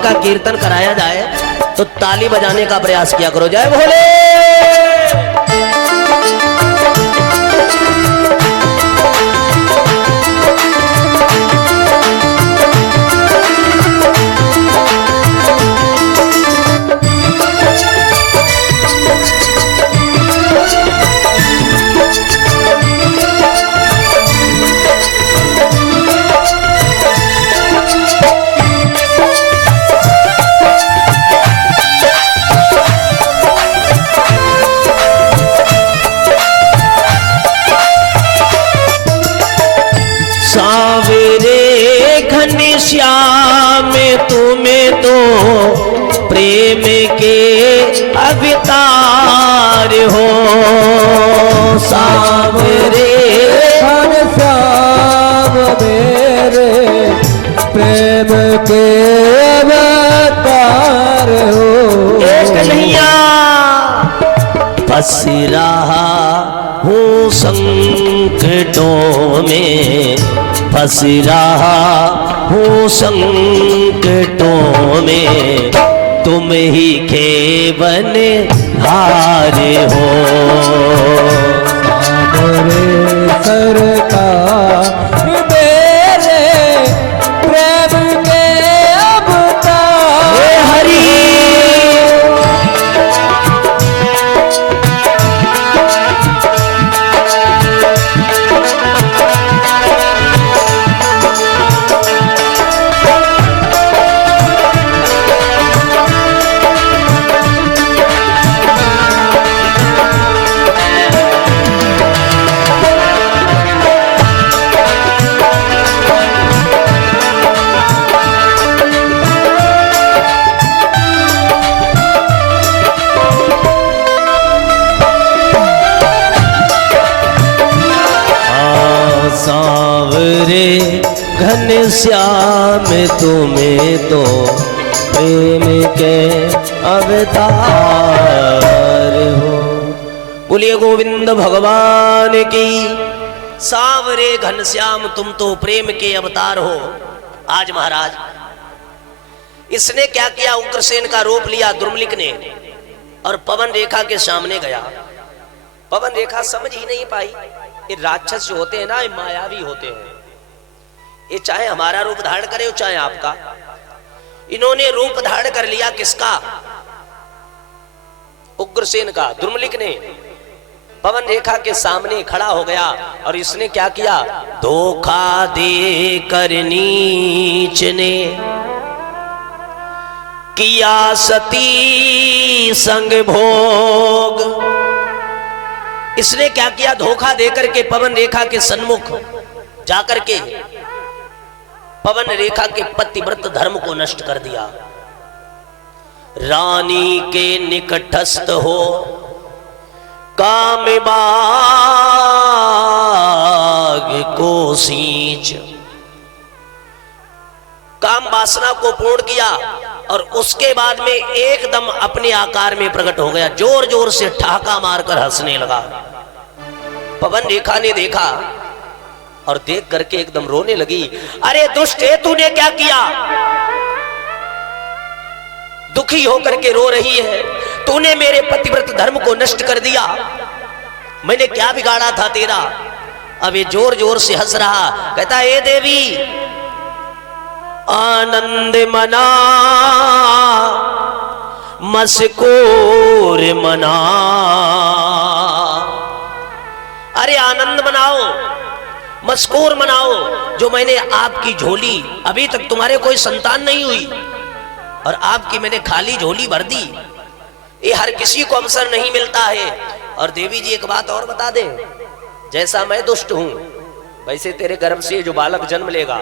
का कीर्तन कराया जाए तो ताली बजाने का प्रयास किया करो। जय भोले। श्याम तुम्हें तो प्रेम के अवतार हो, सावरे श्याम मेरे प्रेम के अवतार हो। एक नैया फंस रहा हूँ संकटों में, फंस रहा हूँ संकटों में, तुम ही केवन हार हो। सावरे सरकार मेरे प्रेम के अवतार। हे हरि घनश्याम तुम्हें तो प्रेम के अवतार हो। बोलिए गोविंद भगवान की। सावरे घनश्याम तुम तो प्रेम के अवतार हो। आज महाराज इसने क्या किया, उग्रसेन का रूप लिया द्रुमलिक ने और पवन रेखा के सामने गया। पवन रेखा समझ ही नहीं पाई। ये राक्षस जो होते हैं ना, ये मायावी होते हैं। ये चाहे हमारा रूप धारण करे चाहे आपका। इन्होंने रूप धारण कर लिया किसका? उग्रसेन का। द्रुमलिक ने पवन रेखा के सामने खड़ा हो गया और इसने क्या किया, धोखा दे कर नीच ने किया सती संग भोग। इसने क्या किया, धोखा देकर के पवन रेखा के सन्मुख जाकर के पवन रेखा के पतिव्रत धर्म को नष्ट कर दिया। रानी के निकटस्थ हो काम बाग को सींच। काम वासना को पूर्ण किया और उसके बाद में एकदम अपने आकार में प्रकट हो गया। जोर जोर से ठहाका मारकर हंसने लगा। पवन रेखा ने देखा और देख करके एकदम रोने लगी। अरे दुष्ट है, तूने क्या किया? दुखी होकर के रो रही है। तूने मेरे पतिव्रत धर्म को नष्ट कर दिया। मैंने क्या बिगाड़ा था तेरा? अब ये जोर जोर से हंस रहा, कहता ए देवी आनंद मना मस्कोर मना। अरे आनंद मनाओ, मस्कोर मनाओ। जो मैंने आपकी झोली, अभी तक तुम्हारे कोई संतान नहीं हुई और आपकी मैंने खाली झोली भर दी। ये हर किसी को अवसर नहीं मिलता है। और देवी जी एक बात और बता दें, जैसा मैं दुष्ट हूं वैसे तेरे गर्भ से जो बालक जन्म लेगा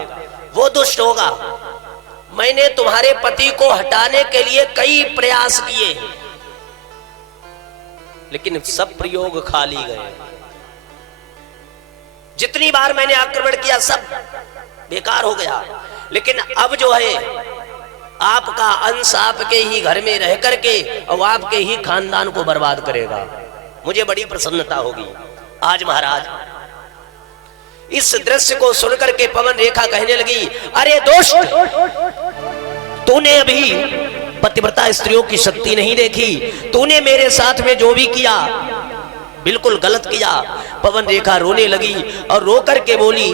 वो दुष्ट होगा। मैंने तुम्हारे पति को हटाने के लिए कई प्रयास किए लेकिन सब प्रयोग खाली गए। जितनी बार मैंने आक्रमण किया सब बेकार हो गया। लेकिन अब जो है आपका अंश आपके ही घर में रह करके और आपके ही खानदान को बर्बाद करेगा। मुझे बड़ी प्रसन्नता होगी। आज महाराज इस दृश्य को सुनकर के पवन रेखा कहने लगी, अरे दोस्त तूने अभी पतिव्रता स्त्रियों की शक्ति नहीं देखी। तूने मेरे साथ में जो भी किया बिल्कुल गलत किया। पवन रेखा रोने लगी और रो करके बोली,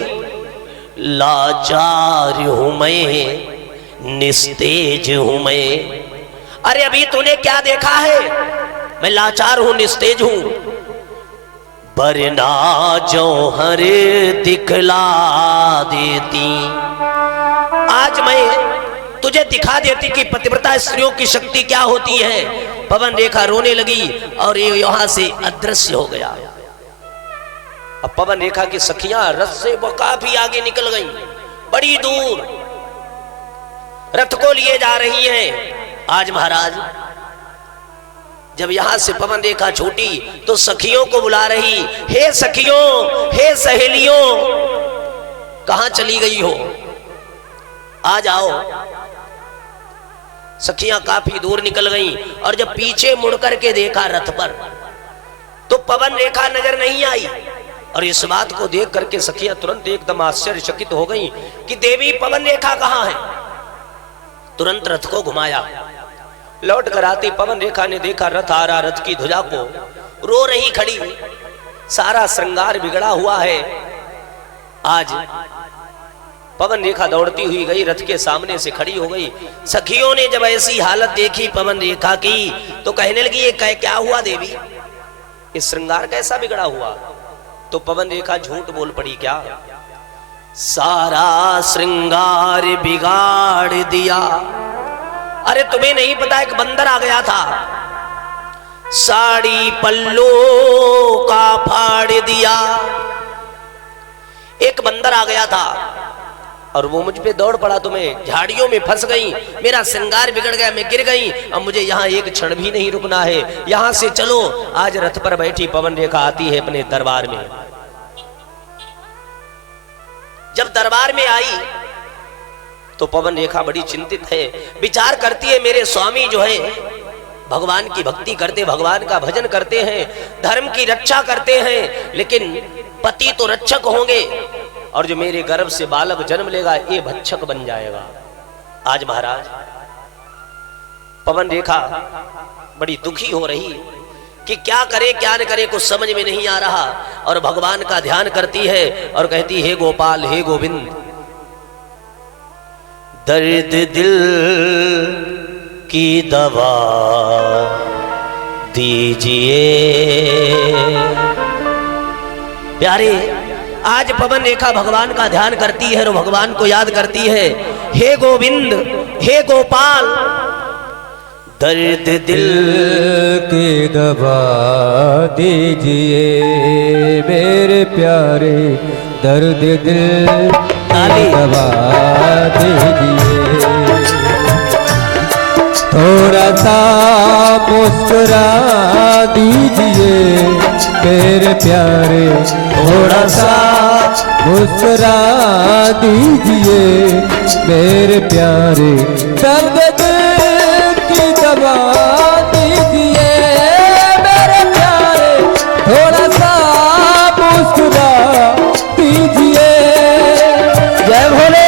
लाचार हूं मैं, निस्तेज हूं मैं। अरे अभी तूने क्या देखा है? मैं लाचार हूं, निस्तेज हूं। बरना जौहर दिखला देती, आज मैं तुझे दिखा देती कि पतिव्रता स्त्रियों की शक्ति क्या होती है। पवन रेखा रोने लगी और ये यहां से अदृश्य हो गया। अब पवन रेखा की सखियां रथ से वो काफी आगे निकल गईं, बड़ी दूर रथ को लिए जा रही हैं। आज महाराज जब यहां से पवन रेखा छूटी तो सखियों को बुला रही, हे सखियों, हे सहेलियों, कहां चली गई हो, आ जाओ। सखियां काफी दूर निकल गईं और जब पीछे मुड़कर के देखा रथ पर तो पवन रेखा नजर नहीं आई। और इस बात को देख करके सखियां तुरंत एकदम आश्चर्यचकित हो गईं कि देवी पवन रेखा कहां है। तुरंत रथ को घुमाया, लौट कर आती पवन रेखा ने देखा रथ आ रहा, रथ की ध्वजा को रो रही खड़ी, सारा श्रृंगार बिगड़ा हुआ है। आज पवन रेखा दौड़ती हुई गई, रथ के सामने से खड़ी हो गई। सखियों ने जब ऐसी हालत देखी पवन रेखा की तो कहने लगी, ये क्या हुआ देवी, ये श्रृंगार कैसा बिगड़ा हुआ? तो पवन रेखा झूठ बोल पड़ी, क्या सारा श्रृंगार बिगाड़ दिया। अरे तुम्हें नहीं पता एक बंदर आ गया था, साड़ी पल्लू का फाड़ दिया। एक बंदर आ गया था और वो मुझ पे दौड़ पड़ा, तुम्हें झाड़ियों में फंस गई, मेरा श्रृंगार बिगड़ गया, मैं गिर गई। अब मुझे यहाँ एक क्षण भी नहीं रुकना है, यहां से चलो। आज रथ पर बैठी पवन रेखा आती है अपने दरबार में। जब दरबार में आई तो पवन रेखा बड़ी चिंतित है, विचार करती है मेरे स्वामी जो है भगवान की भक्ति करते, भगवान का भजन करते हैं, धर्म की रक्षा करते हैं, लेकिन पति तो रक्षक होंगे और जो मेरे गर्भ से बालक जन्म लेगा ये भक्षक बन जाएगा। आज महाराज पवन रेखा बड़ी दुखी हो रही कि क्या करे क्या न करे, कुछ समझ में नहीं आ रहा। और भगवान का ध्यान करती है और कहती, हे गोपाल, हे गोविंद, दर्द दिल की दवा दीजिए। प्यारे, आज पवन रेखा भगवान का ध्यान करती है और भगवान को याद करती है, हे गोविंद, हे गोपाल, दर्द दिल की दवा दीजिए मेरे प्यारे, दर्द दिल की दवा दीजिए। थोड़ा सा मुस्कुरा दीजिए मेरे प्यारे, थोड़ा सा मुस्कुरा दीजिए मेरे प्यारे, दर्द दिल की दवा दीजिए मेरे प्यारे, थोड़ा सा मुस्कुरा दीजिए। जय भोले।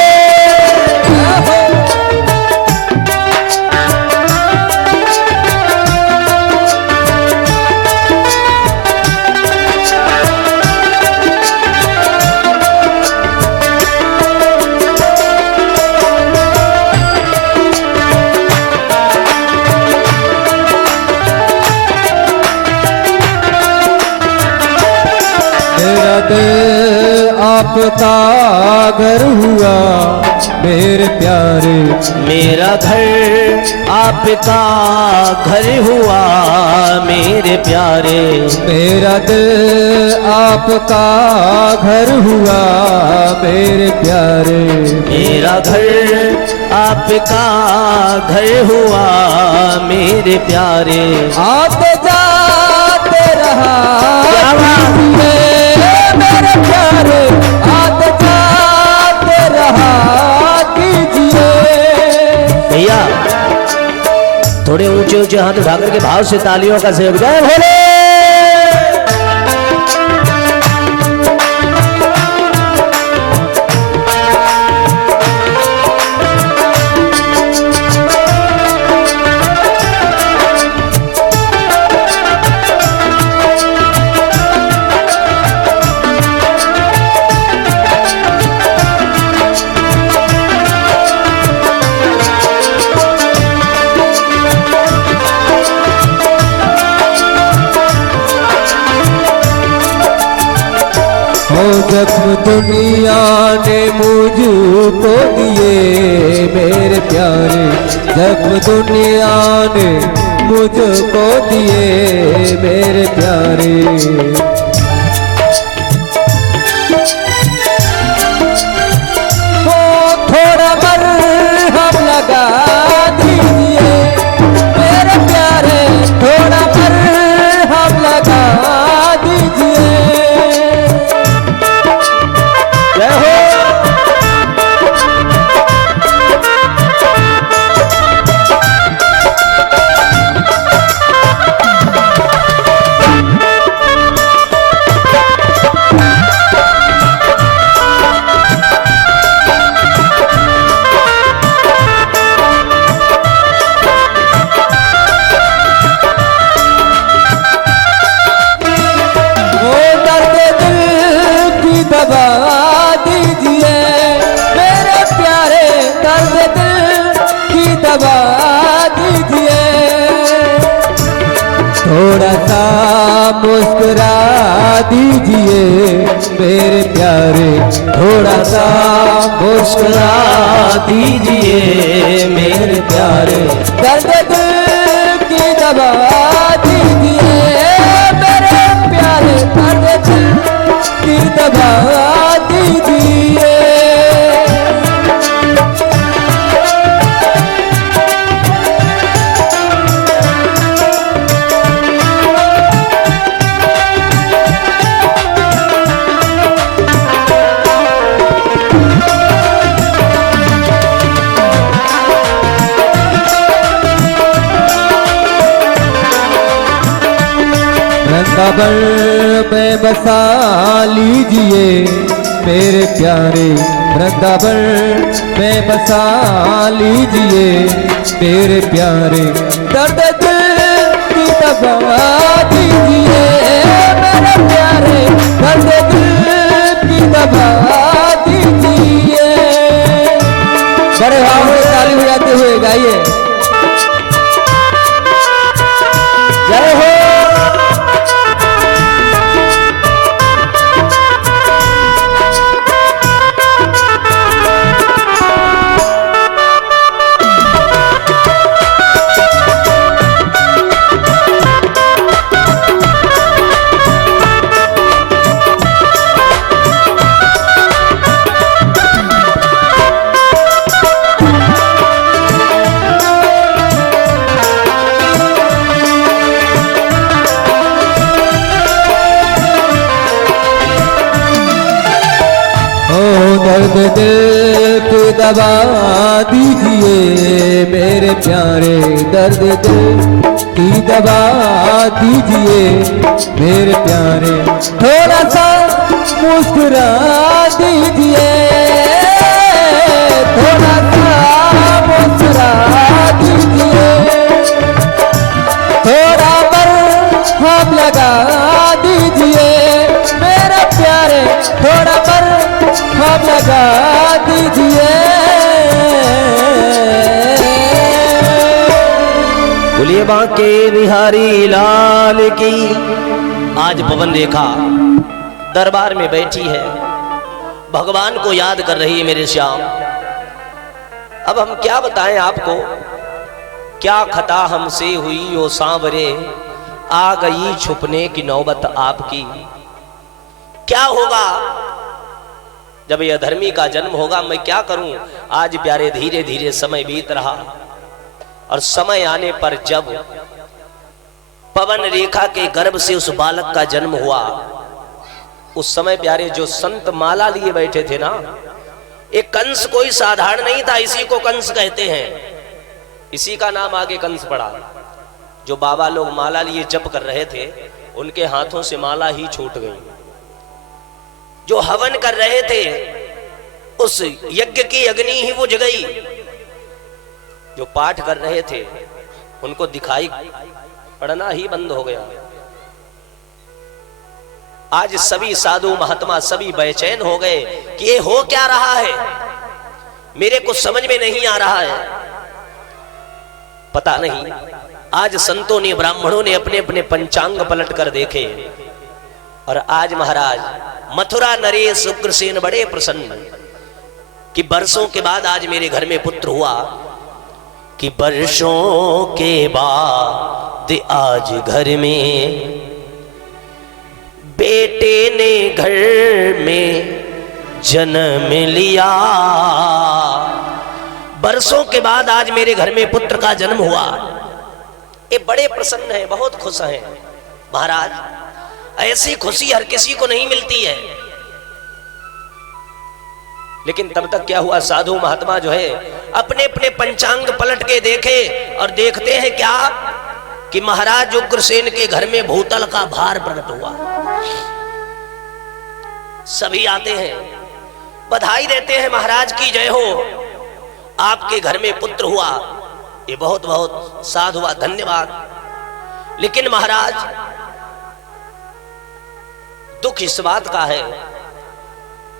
आपका घर हुआ मेरे प्यारे, मेरा घर आपका घर हुआ मेरे प्यारे, मेरा दिल आपका घर हुआ मेरे प्यारे, मेरा घर आपका घर हुआ मेरे प्यारे। आते जाते रहा मेरे प्यारे, आते जाते रहा कीजिए। भैया थोड़े ऊंचे ऊंचे हाथ उठा करके भाव से तालियों का सहयोग। जय भोले। जख्म दुनिया ने मुझको दिए मेरे प्यारे, जख्म दुनिया ने मुझको दिए मेरे प्यारे। वो थोड़ा मरहम लगा दीजिए मेरे प्यारे, थोड़ा मरहम लगा दीजिए। जय हो। थोड़ा सा मुस्कुरा दीजिए मेरे प्यारे, थोड़ा सा मुस्कुरा दीजिए मेरे प्यारे। दर्द दिल की दवा दीजिए मेरे प्यारे, दर्द दिल की दवा दीजिए। वृंदावन में बसा लीजिए मेरे प्यारे, वृंदावन में बसा लीजिए मेरे प्यारे। दर्द दिल की दवा दीजिए मेरे प्यारे, दर्द दिल की दवा दीजिए। बड़े भाव में ताली बजाते हुए गाइए। जय हो। दर्द दिल की दवा दीजिए मेरे प्यारे, दर्द दिल की दवा दीजिए मेरे प्यारे। थोड़ा सा मुस्कुरा दीजिए, थोड़ा सा मुस्कुरा दीजिए, थोड़ा मरहम लगा दीजिए मेरे प्यारे, थोड़ा मरहम लगा दीजिए। बोलिए बांके बिहारी लाल की। आज पवन रेखा दरबार में बैठी है, भगवान को याद कर रही है मेरे श्याम। अब हम क्या बताएं आपको, क्या खता हमसे हुई ओ सांवरे, आ गई छुपने की नौबत आपकी। क्या होगा जब यह धर्मी का जन्म होगा, मैं क्या करूं। आज प्यारे धीरे धीरे समय बीत रहा, और समय आने पर जब पवन रेखा के गर्भ से उस बालक का जन्म हुआ, उस समय प्यारे जो संत माला लिए बैठे थे ना, एक कंस कोई साधारण नहीं था, इसी को कंस कहते हैं, इसी का नाम आगे कंस पड़ा। जो बाबा लोग माला लिए जप कर रहे थे, उनके हाथों से माला ही छूट गई। जो हवन कर रहे थे, उस यज्ञ की अग्नि ही बुझ गई। जो पाठ कर रहे थे, उनको दिखाई पड़ना ही बंद हो गया। आज सभी साधु महात्मा सभी बेचैन हो गए कि ये हो क्या रहा है, मेरे को समझ में नहीं आ रहा है। पता नहीं, आज संतों ने ब्राह्मणों ने अपने अपने पंचांग पलट कर देखे, और आज महाराज मथुरा नरेश उग्रसेन बड़े प्रसन्न कि वर्षों के बाद आज मेरे घर में पुत्र हुआ, कि वर्षों के बाद आज घर में बेटे ने घर में जन्म लिया। वर्षों के बाद आज मेरे घर में पुत्र का जन्म हुआ। ये बड़े प्रसन्न हैं, बहुत खुश हैं। महाराज, ऐसी खुशी हर किसी को नहीं मिलती है। लेकिन तब तक क्या हुआ, साधु महात्मा जो है अपने अपने पंचांग पलट के देखे और देखते हैं क्या कि महाराज उग्रसेन के घर में भूतल का भार प्रकट हुआ। सभी आते हैं, बधाई देते हैं, महाराज की जय हो, आपके घर में पुत्र हुआ, ये बहुत बहुत साधु हुआ, धन्यवाद। लेकिन महाराज, दुख इस बात का है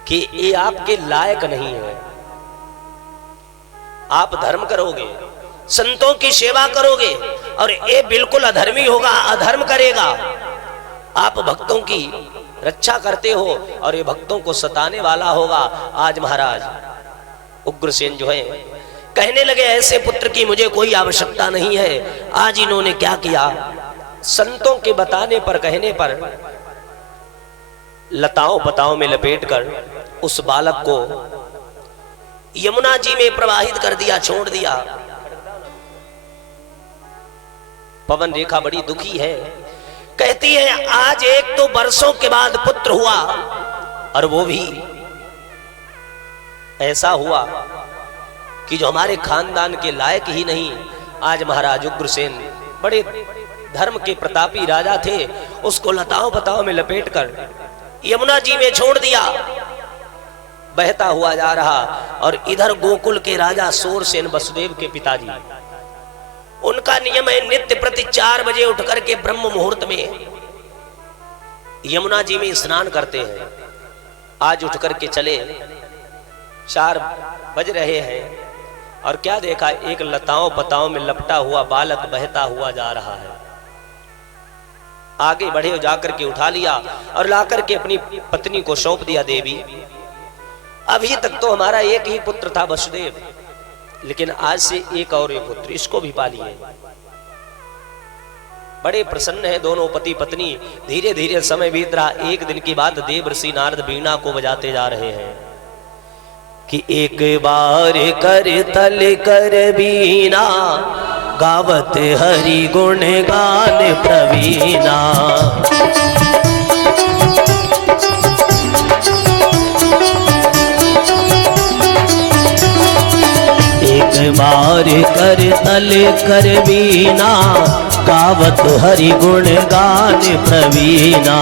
कि ये आपके लायक नहीं है। आप धर्म करोगे, संतों की सेवा करोगे, और ये बिल्कुल अधर्मी होगा, अधर्म करेगा। आप भक्तों की रक्षा करते हो और ये भक्तों को सताने वाला होगा। आज महाराज उग्रसेन जो है कहने लगे, ऐसे पुत्र की मुझे कोई आवश्यकता नहीं है। आज इन्होंने क्या किया, संतों के बताने पर, कहने पर लताओं पताओं में लपेटकर उस बालक को यमुना जी में प्रवाहित कर दिया, छोड़ दिया। पवन रेखा बड़ी दुखी है, कहती है आज एक तो वर्षों के बाद पुत्र हुआ, और वो भी ऐसा हुआ कि जो हमारे खानदान के लायक ही नहीं। आज महाराज उग्रसेन बड़े धर्म के प्रतापी राजा थे, उसको लताओं पताओं में लपेटकर यमुना जी में छोड़ दिया, बहता हुआ जा रहा। और इधर गोकुल के राजा सूरसेन, वसुदेव के पिताजी, उनका नियम है नित्य प्रति 4 बजे उठ करके ब्रह्म मुहूर्त में यमुना जी में स्नान करते हैं। आज उठ करके चले, 4 बज रहे हैं, और क्या देखा, एक लताओं पताओं में लपटा हुआ बालक बहता हुआ जा रहा है। आगे बढ़े, जाकर के उठा लिया और लाकर के अपनी पत्नी को सौंप दिया। देवी, अभी तक तो हमारा एक ही पुत्र था वसुदेव, लेकिन आज से एक और एक पुत्र, इसको भी पालिए। बड़े प्रसन्न हैं दोनों पति पत्नी। धीरे धीरे समय बीत रहा। एक दिन की बात, देवर्षि नारद वीणा को बजाते जा रहे हैं कि एक बार कर तल कर वीणा, गावत हरि गुण गान प्रवीणा। एक बार कर तल कर वीणा, गावत हरि गुण गान प्रवीणा।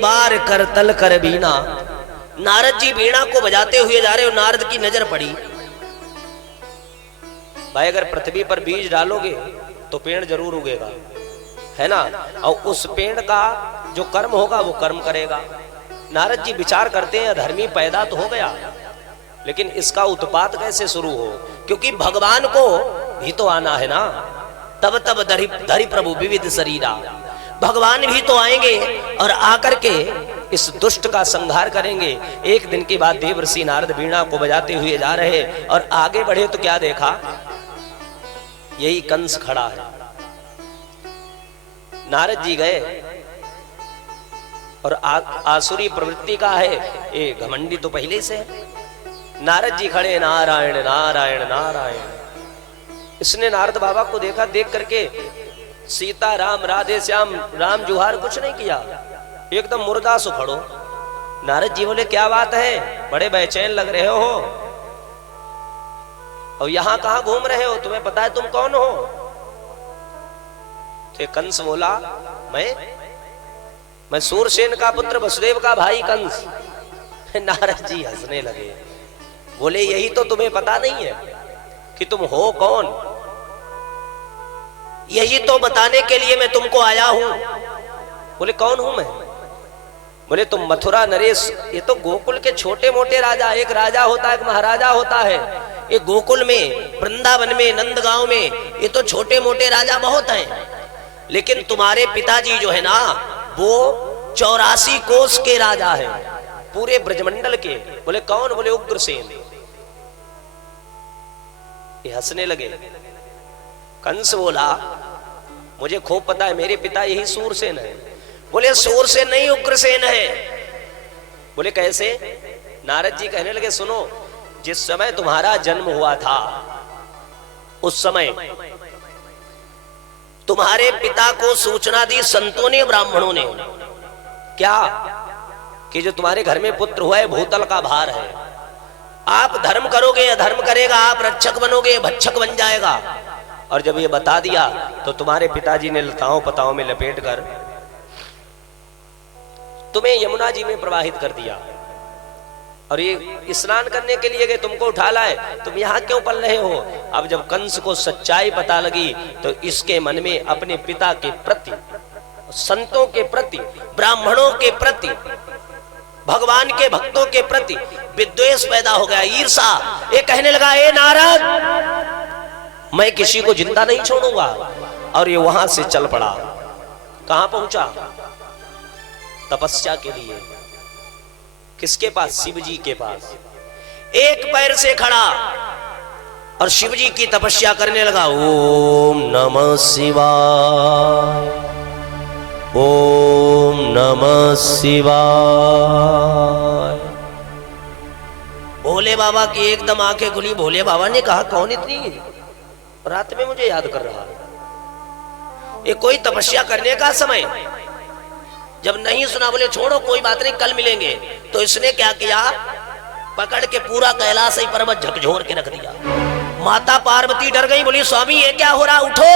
बार कर तल कर वीणा। नारद जी वीणा को बजाते हुए जा रहे हो, नारद की नजर पड़ी, भाई अगर पृथ्वी पर बीज डालोगे तो पेड़ जरूर उगेगा, है ना, और उस पेड़ का जो कर्म होगा वो कर्म करेगा। नारद जी विचार करते हैं धर्मी पैदा तो हो गया, लेकिन इसका उत्पात कैसे शुरू हो, क्योंकि भगवान को भी तो आना है ना। तब तब धरि प्रभु विविध शरीरा, भगवान भी तो आएंगे और आकर के इस दुष्ट का संहार करेंगे। एक दिन के बाद देवर्षि नारद वीणा को बजाते हुए जा रहे और आगे बढ़े तो क्या देखा, यही कंस खड़ा है। नारद जी गए और आसुरी प्रवृत्ति का है, ये घमंडी तो पहले से है। नारद जी खड़े, नारायण नारायण नारायण। इसने नारद बाबा को देखा, देख करके सीता राम राधे श्याम राम जुहार कुछ नहीं किया, एकदम मुर्दा सो खड़ो। नारद जी बोले क्या बात है, बड़े बेचैन लग रहे हो और यहां कहां घूम रहे हो, तुम्हें पता है तुम कौन हो? तो कंस बोला मैं सूरसेन का पुत्र वसुदेव का भाई कंस। नारद जी हंसने लगे, बोले यही तो तुम्हें पता नहीं है कि तुम हो कौन, यही तो बताने के लिए मैं तुमको आया हूं। बोले कौन हूं मैं? बोले तुम मथुरा नरेश, ये तो गोकुल के छोटे मोटे राजा, एक राजा होता है एक महाराजा होता है। ये गोकुल में, वृंदावन में, नंदगांव में ये तो छोटे मोटे राजा बहुत हैं, लेकिन तुम्हारे पिताजी जो है ना वो 84 कोस के राजा है, पूरे ब्रजमंडल के। बोले कौन? बोले उग्रसेन। ये हंसने लगे। कंस बोला मुझे खूब पता है मेरे पिता यही सूरसेन है। बोले सूरसेन नहीं उग्रसेन है। बोले कैसे? नारद जी कहने लगे सुनो, जिस समय तुम्हारा जन्म हुआ था उस समय तुम्हारे पिता को सूचना दी संतों ने, ब्राह्मणों ने। क्या? कि जो तुम्हारे घर में पुत्र हुआ है भूतल का भार है, आप धर्म करोगे अधर्म करेगा, आप रक्षक बनोगे भक्षक बन जाएगा। और जब ये बता दिया तो तुम्हारे पिताजी ने लताओं पताओं में लपेट कर तुम्हें यमुना जी में प्रवाहित कर दिया, और ये स्नान करने के लिए गए, तुमको उठा लाए, तुम यहाँ क्यों पल रहे हो? अब जब कंस को सच्चाई पता लगी तो इसके मन में अपने पिता के प्रति, संतों के प्रति, ब्राह्मणों के प्रति, भगवान के भक्तों के प्रति विद्वेष पैदा हो गया, ईर्षा। ये कहने लगा ए नारद मैं किसी को जिंदा नहीं छोड़ूंगा। और ये वहां से चल पड़ा। कहां पहुंचा? तपस्या के लिए। किसके पास? शिव जी के पास। एक पैर से खड़ा और शिव जी की तपस्या करने लगा। ओम नमः शिवाय, ओम नमः शिवाय। भोले बाबा की एकदम आंखें खुली। भोले बाबा ने कहा कौन इतनी रात में मुझे याद कर रहा है? ये कोई तपस्या करने का समय? जब नहीं सुना बोले छोड़ो कोई बात नहीं कल मिलेंगे। तो इसने क्या किया? पकड़ के पूरा कैलाश ही पर्वत झकझोर के रख दिया। माता पार्वती डर गई, बोली स्वामी ये क्या हो रहा, उठो।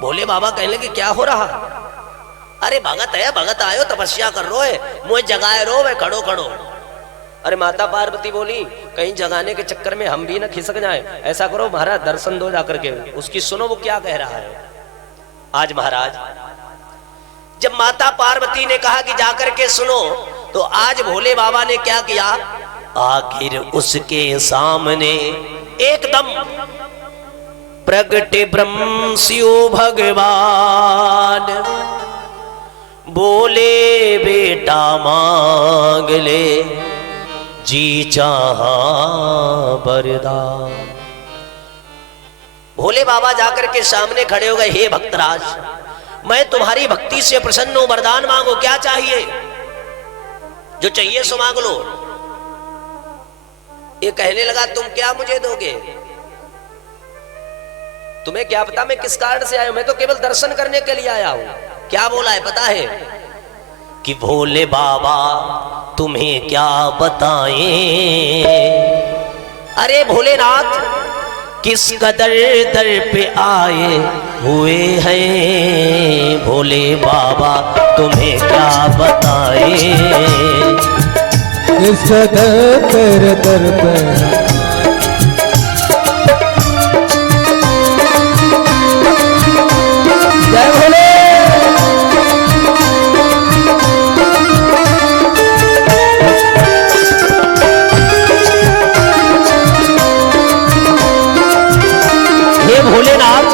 भोले बाबा कहने लगे क्या हो रहा? अरे भगत है, भगत आयो तपस्या कर रो है, मुझे जगाए रो वे खड़ो खड़ो। अरे माता पार्वती बोली कहीं जगाने के चक्कर में हम भी ना खिसक जाए, ऐसा करो महाराज दर्शन दो जाकर के, उसकी सुनो वो क्या कह रहा है। आज महाराज जब माता पार्वती ने कहा कि जाकर के सुनो, तो आज भोले बाबा ने क्या किया? आखिर उसके सामने एकदम प्रगटे ब्रह्म शिव भगवान। बोले बेटा मांग ले जी चाहा वरदान। भोले बाबा जाकर के सामने खड़े हो गए। हे भक्तराज मैं तुम्हारी भक्ति से प्रसन्न हूं, वरदान मांगो, क्या चाहिए? जो चाहिए सो मांग लो। ये कहने लगा तुम क्या मुझे दोगे? तुम्हें क्या पता मैं किस कारण से आया हूं? मैं तो केवल दर्शन करने के लिए आया हूं। क्या बोला है पता है? कि भोले बाबा तुम्हें क्या बताएं। अरे भोलेनाथ किस कदर दर पे आए हुए हैं, भोले बाबा तुम्हें क्या बताएं। किस कदर तेरे दर पे जय भोले। भोलेनाथ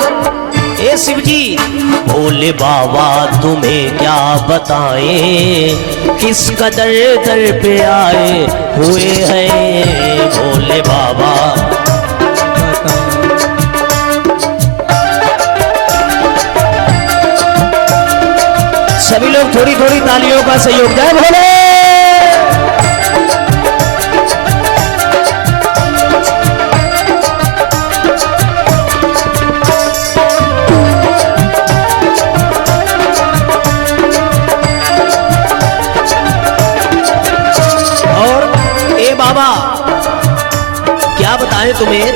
हे शिव जी भोले बाबा तुम्हें क्या बताएं, किस कदर दर पे आए हुए हैं भोले बाबा। सभी लोग थोड़ी थोड़ी तालियों का सहयोग जय भोले। बाबा क्या बताएं तुम्हें।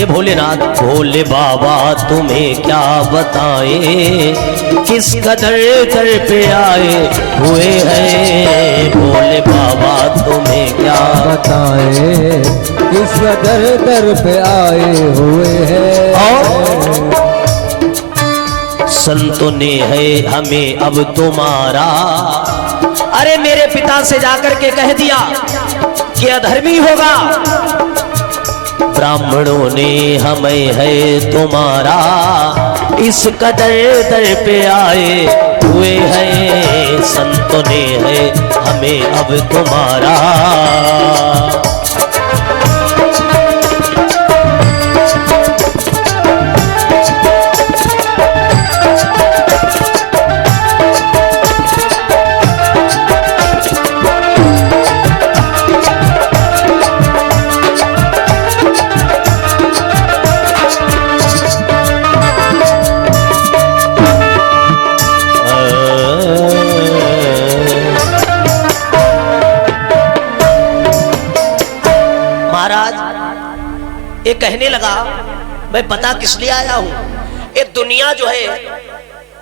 हे भोलेनाथ, भोले बाबा तुम्हें क्या बताएं, किस कदर दर पे आए हुए हैं। भोले बाबा तुम्हें क्या बताए, किस दर दर पे आए हुए हैं। और संतों ने है हमें अब तुम्हारा, अरे मेरे पिता से जाकर के कह दिया कि अधर्मी होगा। ब्राह्मणों ने हमें है तुम्हारा, इस कदर दर पे आए हुए हैं। संतों ने है हमें अब तुम्हारा। ये कहने लगा, मैं पता किस लिए आया हूं, ये दुनिया जो है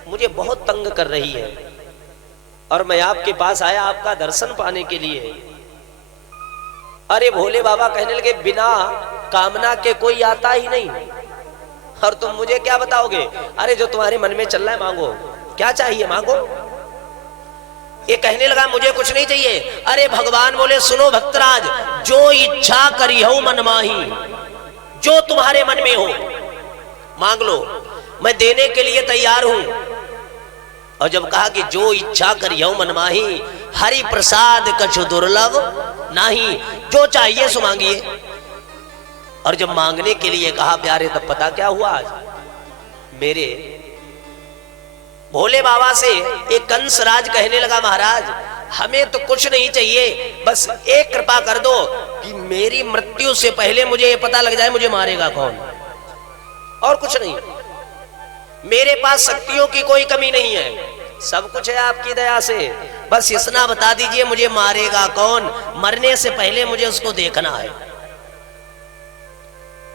मुझे बहुत तंग कर रही है और मैं आपके पास आया आपका दर्शन पाने के लिए। अरे भोले बाबा कहने लगे, बिना कामना के कोई आता ही नहीं, और तुम मुझे क्या बताओगे? अरे जो तुम्हारे मन में चल रहा है मांगो, क्या चाहिए मांगो। ये कहने लगा, मुझे कुछ नहीं चाहिए। अरे भगवान बोले, सुनो भक्तराज, जो इच्छा करी हो मन माही, जो तुम्हारे मन में हो मांग लो, मैं देने के लिए तैयार हूं। और जब कहा कि जो इच्छा करी हो मन माही, हरि प्रसाद कछु दुर्लभ नहीं, जो चाहिए सो मांगिए। और जब मांगने के लिए कहा प्यारे, तब पता क्या हुआ? आज मेरे भोले बाबा से एक कंसराज कहने लगा, महाराज हमें तो कुछ नहीं चाहिए, बस एक कृपा कर दो कि मेरी मृत्यु से पहले मुझे ये पता लग जाए मुझे मारेगा कौन, और कुछ नहीं। मेरे पास शक्तियों की कोई कमी नहीं है, सब कुछ है आपकी दया से, बस इतना बता दीजिए मुझे मारेगा कौन, मरने से पहले मुझे उसको देखना है।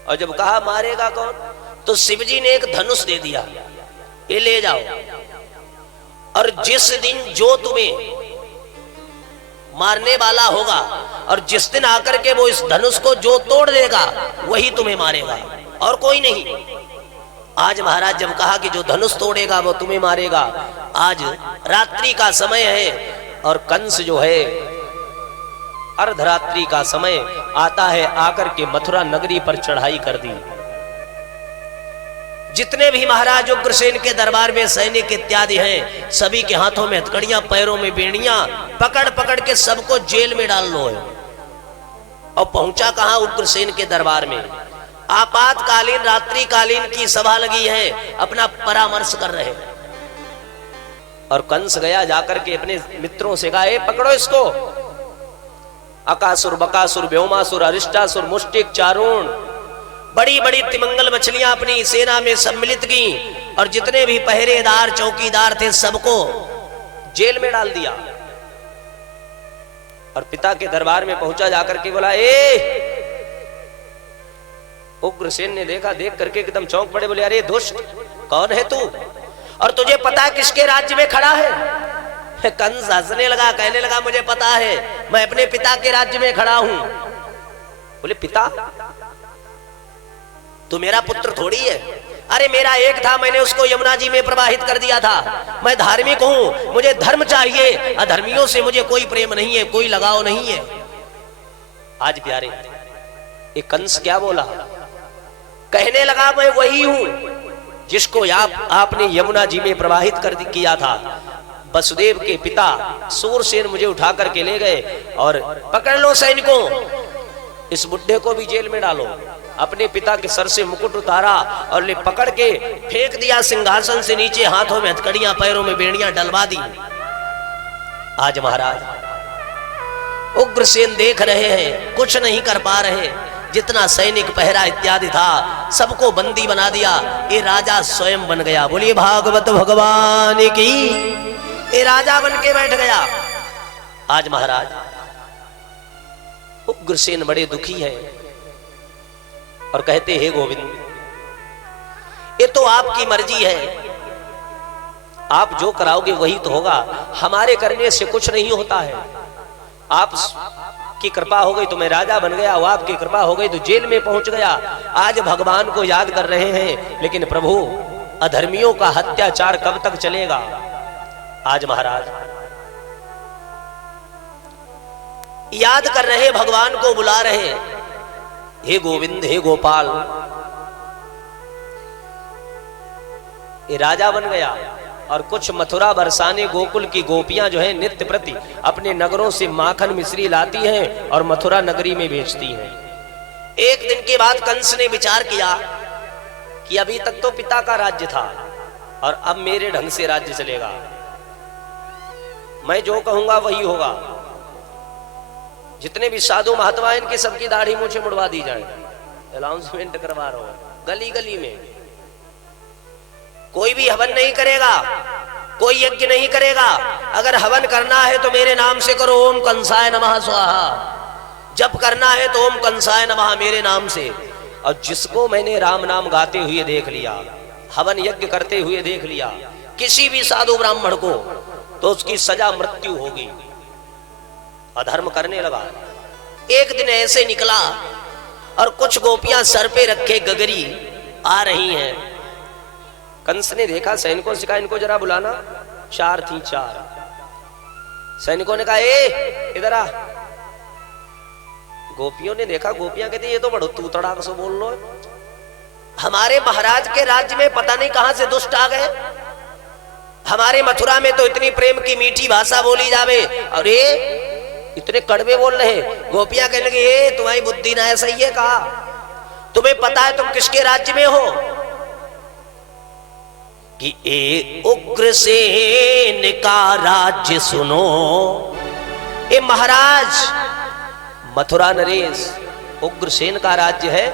और जब कहा मारेगा कौन, तो शिवजी ने एक धनुष दे दिया, ये ले जाओ, और जिस दिन जो तुम्हें मारने वाला होगा और जिस दिन आकर के वो इस धनुष को जो तोड़ देगा वही तुम्हें मारेगा, और कोई नहीं। आज महाराज जब कहा कि जो धनुष तोड़ेगा वो तुम्हें मारेगा, आज रात्रि का समय है और कंस जो है अर्धरात्रि का समय आता है, आकर के मथुरा नगरी पर चढ़ाई कर दी। जितने भी महाराज उग्रसेन के दरबार में सैनिक इत्यादि हैं, सभी के हाथों में हथकड़ियां, पैरों में बेड़ियां, पकड़ पकड़ के सबको जेल में डाल लो है। और पहुंचा कहां? उग्रसेन के दरबार में। आपातकालीन रात्रिकालीन की सभा लगी है, अपना परामर्श कर रहे हैं। और कंस गया जाकर के अपने मित्रों से कहा, पकड़ो इसको। अकासुर, बकासुर, व्योमासुर, अरिष्टासुर, मुष्टिक, चारुण, बड़ी बड़ी तिमंगल मछलियां अपनी सेना में सम्मिलित की, और जितने भी पहरेदार चौकीदार थे सबको जेल में डाल दिया। और पिता के दरबार में पहुंचा, जाकर के बोला, उग्रसेन ने देखा, देख करके एकदम चौंक पड़े, बोले, अरे दुष्ट, कौन है तू, और तुझे पता है किसके राज्य में खड़ा है? कंस हंसने लगा, कहने लगा, मुझे पता है, मैं अपने पिता के राज्य में खड़ा हूं। बोले, पिता? तू मेरा पुत्र थोड़ी है। अरे मेरा एक था, मैंने उसको यमुना जी में प्रवाहित कर दिया था। मैं धार्मिक हूं, मुझे धर्म चाहिए, अधर्मियों से मुझे कोई प्रेम नहीं है, कोई लगाव नहीं है। आज प्यारे, एक कंस क्या बोला? कहने लगा, मैं वही हूं जिसको आपने यमुना जी में प्रवाहित कर किया था। वसुदेव के पिता सूरसेन मुझे उठा करके ले गए, और पकड़ लो सैनिकों, इस बुड्ढे को भी जेल में डालो। अपने पिता के सर से मुकुट उतारा और ले पकड़ के फेंक दिया सिंहासन से नीचे, हाथों में हथकड़ियां, पैरों में बेड़ियां डलवा दी। आज महाराज उग्रसेन देख रहे हैं, कुछ नहीं कर पा रहे। जितना सैनिक पहरा इत्यादि था सबको बंदी बना दिया, ये राजा स्वयं बन गया। बोलिए भागवत भगवान की, ये राजा बन के बैठ गया। आज महाराज उग्रसेन बड़े दुखी है, और कहते हे गोविंद, ये तो आपकी मर्जी है, आप जो कराओगे वही तो होगा, हमारे करने से कुछ नहीं होता है। आप की कृपा हो गई तो मैं राजा बन गया, वो आपकी कृपा हो गई तो जेल में पहुंच गया। आज भगवान को याद कर रहे हैं, लेकिन प्रभु अधर्मियों का अत्याचार कब तक चलेगा? आज महाराज याद कर रहे, भगवान को बुला रहे, हे गोविंद हे गोपाल। ये राजा बन गया और कुछ मथुरा बरसाने गोकुल की गोपियां जो है नित्य प्रति अपने नगरों से माखन मिश्री लाती हैं और मथुरा नगरी में बेचती हैं। एक दिन के बाद कंस ने विचार किया कि अभी तक तो पिता का राज्य था और अब मेरे ढंग से राज्य चलेगा, मैं जो कहूंगा वही होगा। जितने भी साधु महात्मा इनकी सबकी दाढ़ी मूछें मुड़वा दी जाए, अनाउंसमेंट करवा रहा हूं गली गली में। कोई भी हवन नहीं करेगा, कोई यज्ञ नहीं करेगा। अगर हवन करना है तो मेरे नाम से करो, ओम कंसाय नमः स्वाहा। जप करना है तो ओम कंसाय नमः मेरे नाम से। और जिसको मैंने राम नाम गाते हुए देख लिया, हवन यज्ञ करते हुए देख लिया, किसी भी साधु ब्राह्मण को, तो उसकी सजा मृत्यु होगी। अधर्म करने लगा। एक दिन ऐसे निकला और कुछ गोपियां सर पे रखे गगरी आ रही हैं। कंस ने देखा, सैनिकों से कहा इनको जरा बुलाना। 4 थी 4। सैनिकों ने कहा ए इधर आ। गोपियों ने देखा, गोपियां कहती ये तो बड़ो तू तड़ाक से बोल लो, हमारे महाराज के राज्य में पता नहीं कहां से दुष्ट आ गए। हमारे मथुरा में तो इतनी प्रेम की मीठी भाषा बोली जावे और ये इतने कड़वे बोल रहे। गोपियां कहने लगी ए तुम्हारी बुद्धि ना है, सही है कहा, तुम्हें पता है तुम किसके राज्य में हो? कि ए उग्रसेन का राज्य सुनो। ए महाराज, मथुरा नरेश उग्रसेन का राज्य है,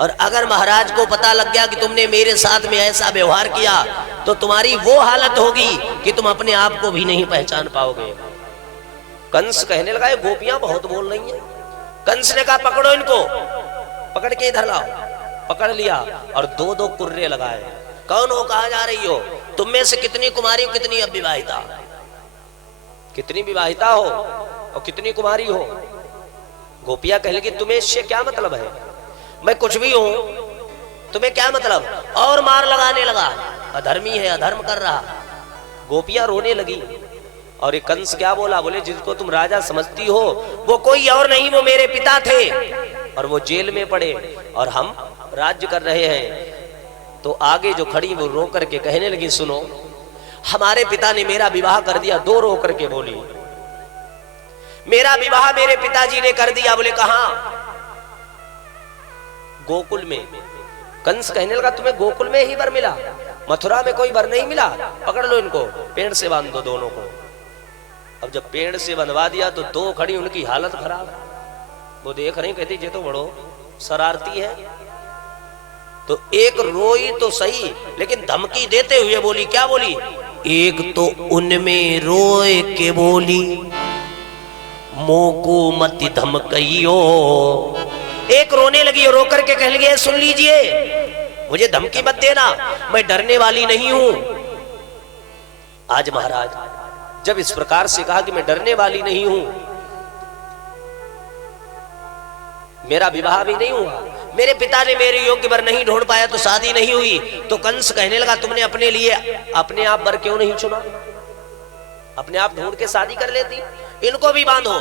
और अगर महाराज को पता लग गया कि तुमने मेरे साथ में ऐसा व्यवहार किया तो तुम्हारी वो हालत होगी कि तुम अपने आप को भी नहीं पहचान पाओगे। कंस कहने लगा ये गोपियां बहुत बोल रही हैं। कंस ने कहा पकड़ो इनको, पकड़ के इधर लाओ। पकड़ लिया और 2-2 कुर्रे लगाए। कौन हो, कहां जा रही हो, तुम में से कितनी कुमारी हो, कितनी अविवाहिता, कितनी विवाहिता हो और कितनी कुमारी हो? गोपियां कहने लगी तुम्हें इससे क्या मतलब है? मैं कुछ भी हूं, तुम्हें क्या मतलब? और मार लगाने लगा, अधर्मी है, अधर्म कर रहा। गोपियां रोने लगी। और ये कंस क्या बोला? बोले जिसको तुम राजा समझती हो वो कोई और नहीं, वो मेरे पिता थे और वो जेल में पड़े और हम राज्य कर रहे हैं। तो आगे जो खड़ी वो रो करके कहने लगी सुनो, हमारे पिता ने मेरा विवाह कर दिया। 2 रो करके बोली मेरा विवाह मेरे पिताजी ने कर दिया। बोले कहां? गोकुल में। कंस कहने लगा तुम्हें गोकुल में ही वर मिला, मथुरा में कोई वर नहीं मिला। पकड़ लो इनको, पेड़ से बांध दो दोनों को। अब जब पेड़ से बंधवा दिया तो 2 खड़ी, उनकी हालत खराब। वो देख रही, कहती ये तो बड़ो शरारती है। तो एक रोई तो सही, लेकिन धमकी देते हुए बोली। क्या बोली? एक तो उनमें रोए के बोली मोको मत धमकइयो। एक रोने लगी, रो करके कह लगी सुन लीजिए, मुझे धमकी मत देना, मैं डरने वाली नहीं हूं। आज महाराज जब इस प्रकार से कहा कि मैं डरने वाली नहीं हूं, मेरा विवाह भी नहीं हुआ, मेरे पिता ने मेरे योग्य वर नहीं ढूंढ पाया तो शादी नहीं हुई, तो कंस कहने लगा तुमने अपने लिए अपने आप वर क्यों नहीं चुना? अपने आप ढूंढ के शादी कर लेती। इनको भी बांधो।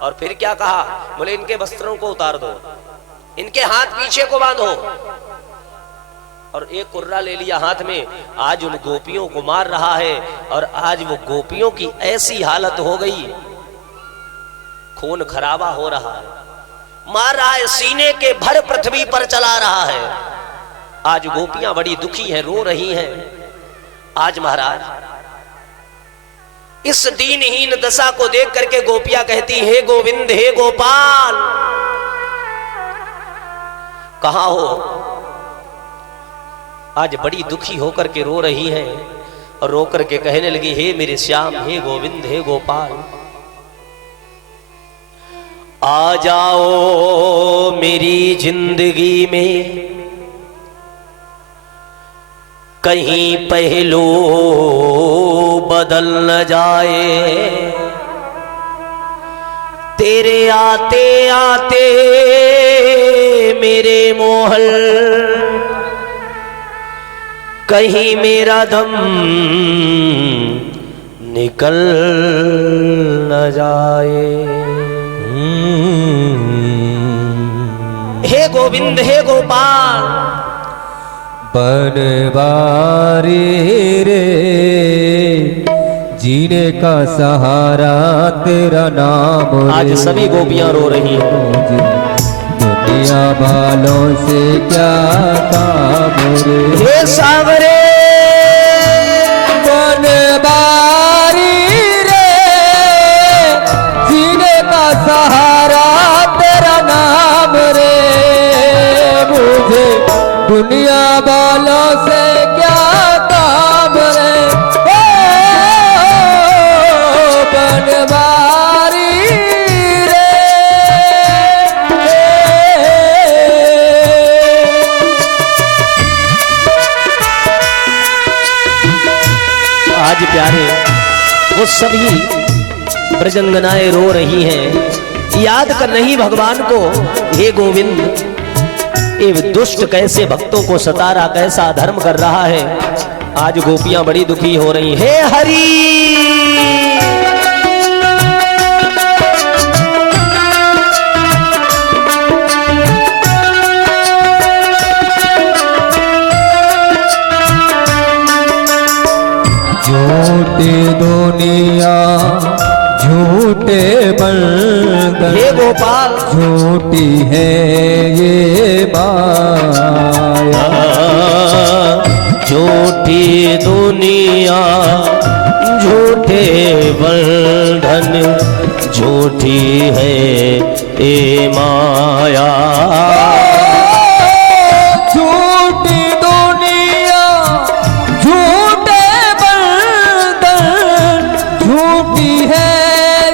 और फिर क्या कहा? बोले इनके वस्त्रों को उतार दो, इनके हाथ पीछे को बांधो। और एक कुर्रा ले लिया हाथ में। आज उन गोपियों को मार रहा है और आज वो गोपियों की ऐसी हालत हो गई, खून खराबा हो रहा है, मार रहा है, सीने के भर पृथ्वी पर चला रहा है। आज गोपियां बड़ी दुखी हैं, रो रही हैं। आज महाराज इस दीनहीन दशा को देख करके गोपियां कहती हे गोविंद हे गोपाल कहां हो? आज बड़ी दुखी होकर के रो रही हैं और रो करके कहने लगी हे मेरे श्याम, हे गोविंद हे गोपाल। आ जाओ मेरी जिंदगी में, कहीं पहलू बदल न जाए। तेरे आते आते मेरे मोहल, कहीं मेरा दम निकल न जाए। हे गोविंद हे गोपाल, बनवारी रे जीने का सहारा तेरा नाम रे। आज सभी गोपियां रो रही हैं। दुनिया वालों से क्या काम रे। हे सावरे बनवारी रे जीने का सहारा तेरा नाम रे। मुझे दुनिया वालों से क्या काम रे। ओ बनवारी रे। आज प्यारे वो सभी ब्रजंगनाएं रो रही हैं, याद कर नहीं भगवान को। हे गोविंद, ये दुष्ट कैसे भक्तों को सता रहा, कैसा धर्म कर रहा है। आज गोपियां बड़ी दुखी हो रही। हे हरि झूठी दुनिया झूठे बंधन, हे गोपाल, झूठी है ये माया। झूठी दुनिया झूठे बंधन, झूठी है ये माया। झूठी दुनिया झूठे बंधन, झूठी है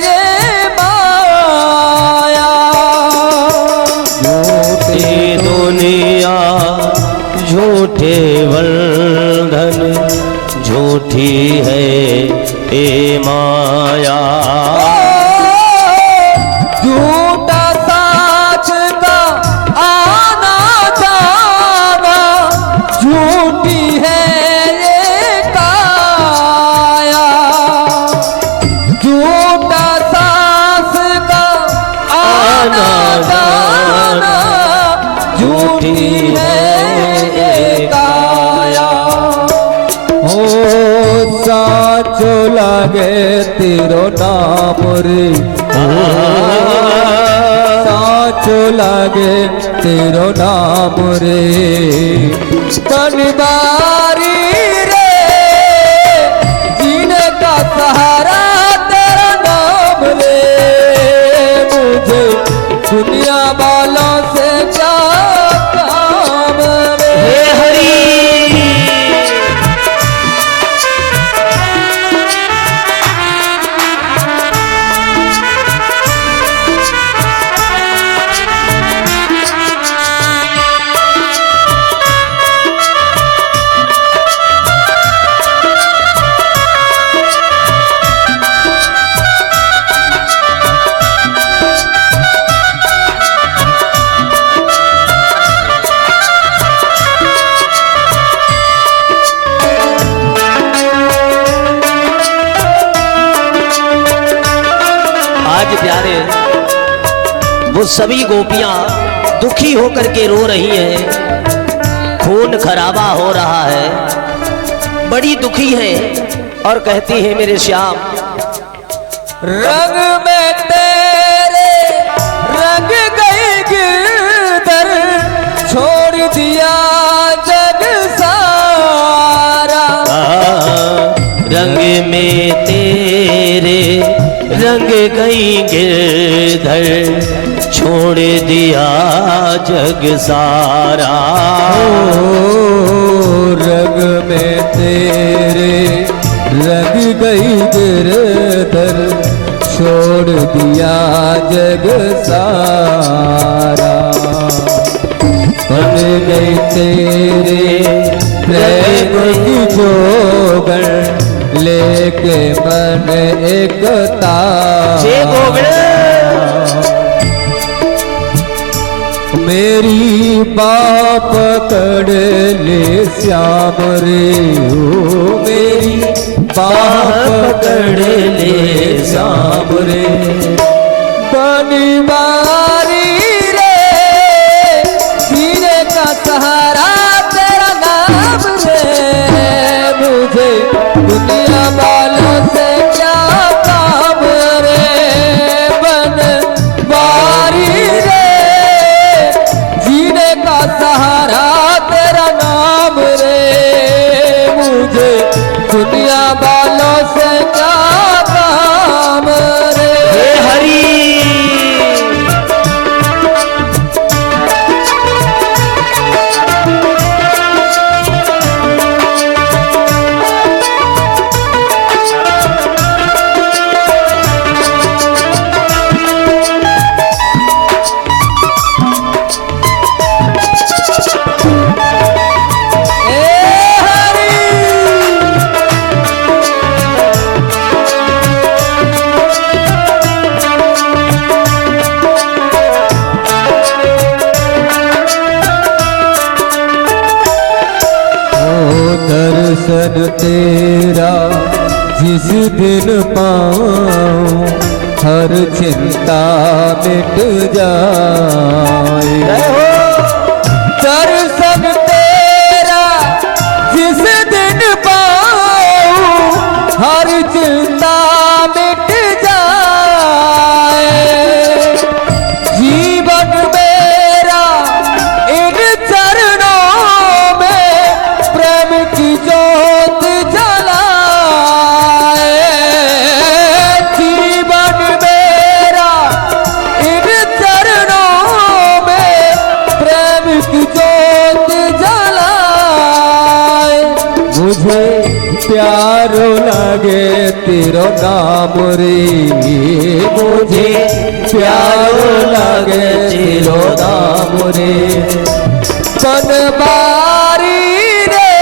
ये माया। झूठी दुनिया झूठे बंधन, झूठी है ये माया। झूठा साच का आना जाना, झूठी है ये काया। झूठा सास का आना जाना, झूठी है ये काया। हो साचो लागे तेरो नाम रे। साचो लागे तेरो नाम रे। बनवारी रे जीने का सहारा तेरा नाम रे। मुझे दुनिया वालों से क्या काम रे। हे हरि आज प्यारे वो सभी गोपियां दुखी होकर के रो रही हैं। खून खराबा हो रहा है, बड़ी दुखी है और कहती है मेरे श्याम, रंग में तेरे रंग गई गिरधर, छोड़ दिया जग सारा। रंग में तेरे रंग गई गिरधर, छोड़ दिया जग सारा। रंग में तेरे रंग गई गिरधर, छोड़ छोड़ दिया जग सारा, बन गई तेरे प्रेम की जोगन, लेके मन एक जय गोविंद। मेरी बाप पकड़ ले श्याम रे, ओ मेरी बाप पकड़ ले श्याम रे, बनवारी रे जीने का सहारा तेरा नाम रे, मुझे दुनिया वालों से क्या काम रे, बनवारी रे जीने का सहारा तेरा नाम रे, मुझे दुनिया वालों से क्या काम रे। हे हरि दर्शन तेरा जिस दिन पाऊं, हर चिंता मिट जाए, दर्शन तेरा जिस दिन पाऊं, हर चिंता मिट जाए, जीवन मेरा इन चरणों में प्रेम की जोत जलाए, जीवन मेरा इन चरणों में प्रेम की जोत जलाए, मुझे प्यारो लगे तेरो नाम रे, मुझे प्यारो लगे तेरो नाम रे, बनवारी रे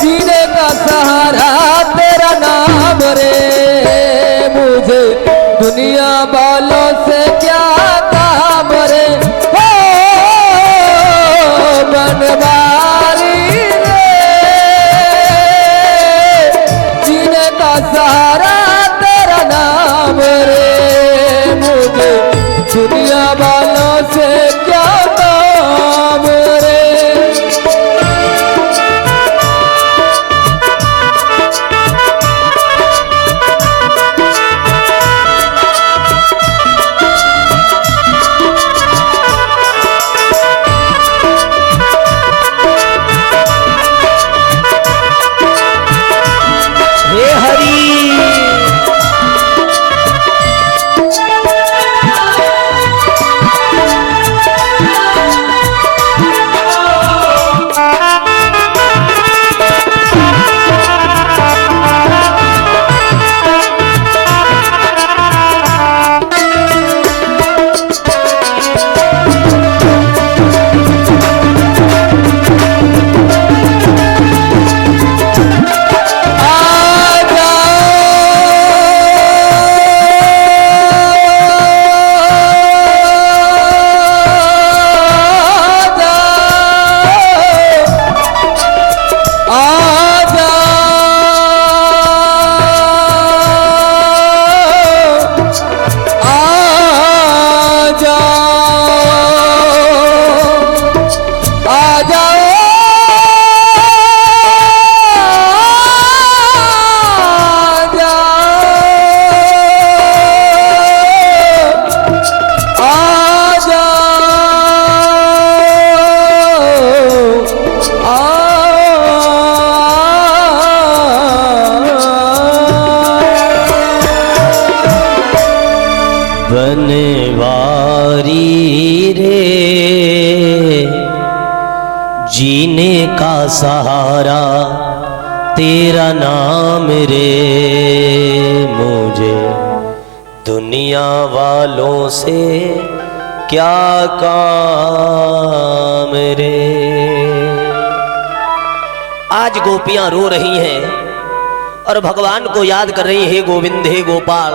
जीने का सहारा तेरा नाम रे, मुझे दुनिया वालों से क्या काम रे, हो बनवारी रे जीने का सहारा तेरा नाम रे, मुझे दुनिया वालों से क्या काम रे। हे हरि जीने का सहारा तेरा नाम रे, मुझे दुनिया वालों से क्या काम रे। आज गोपियां रो रही हैं और भगवान को याद कर रही, हे गोविंद हे गोपाल,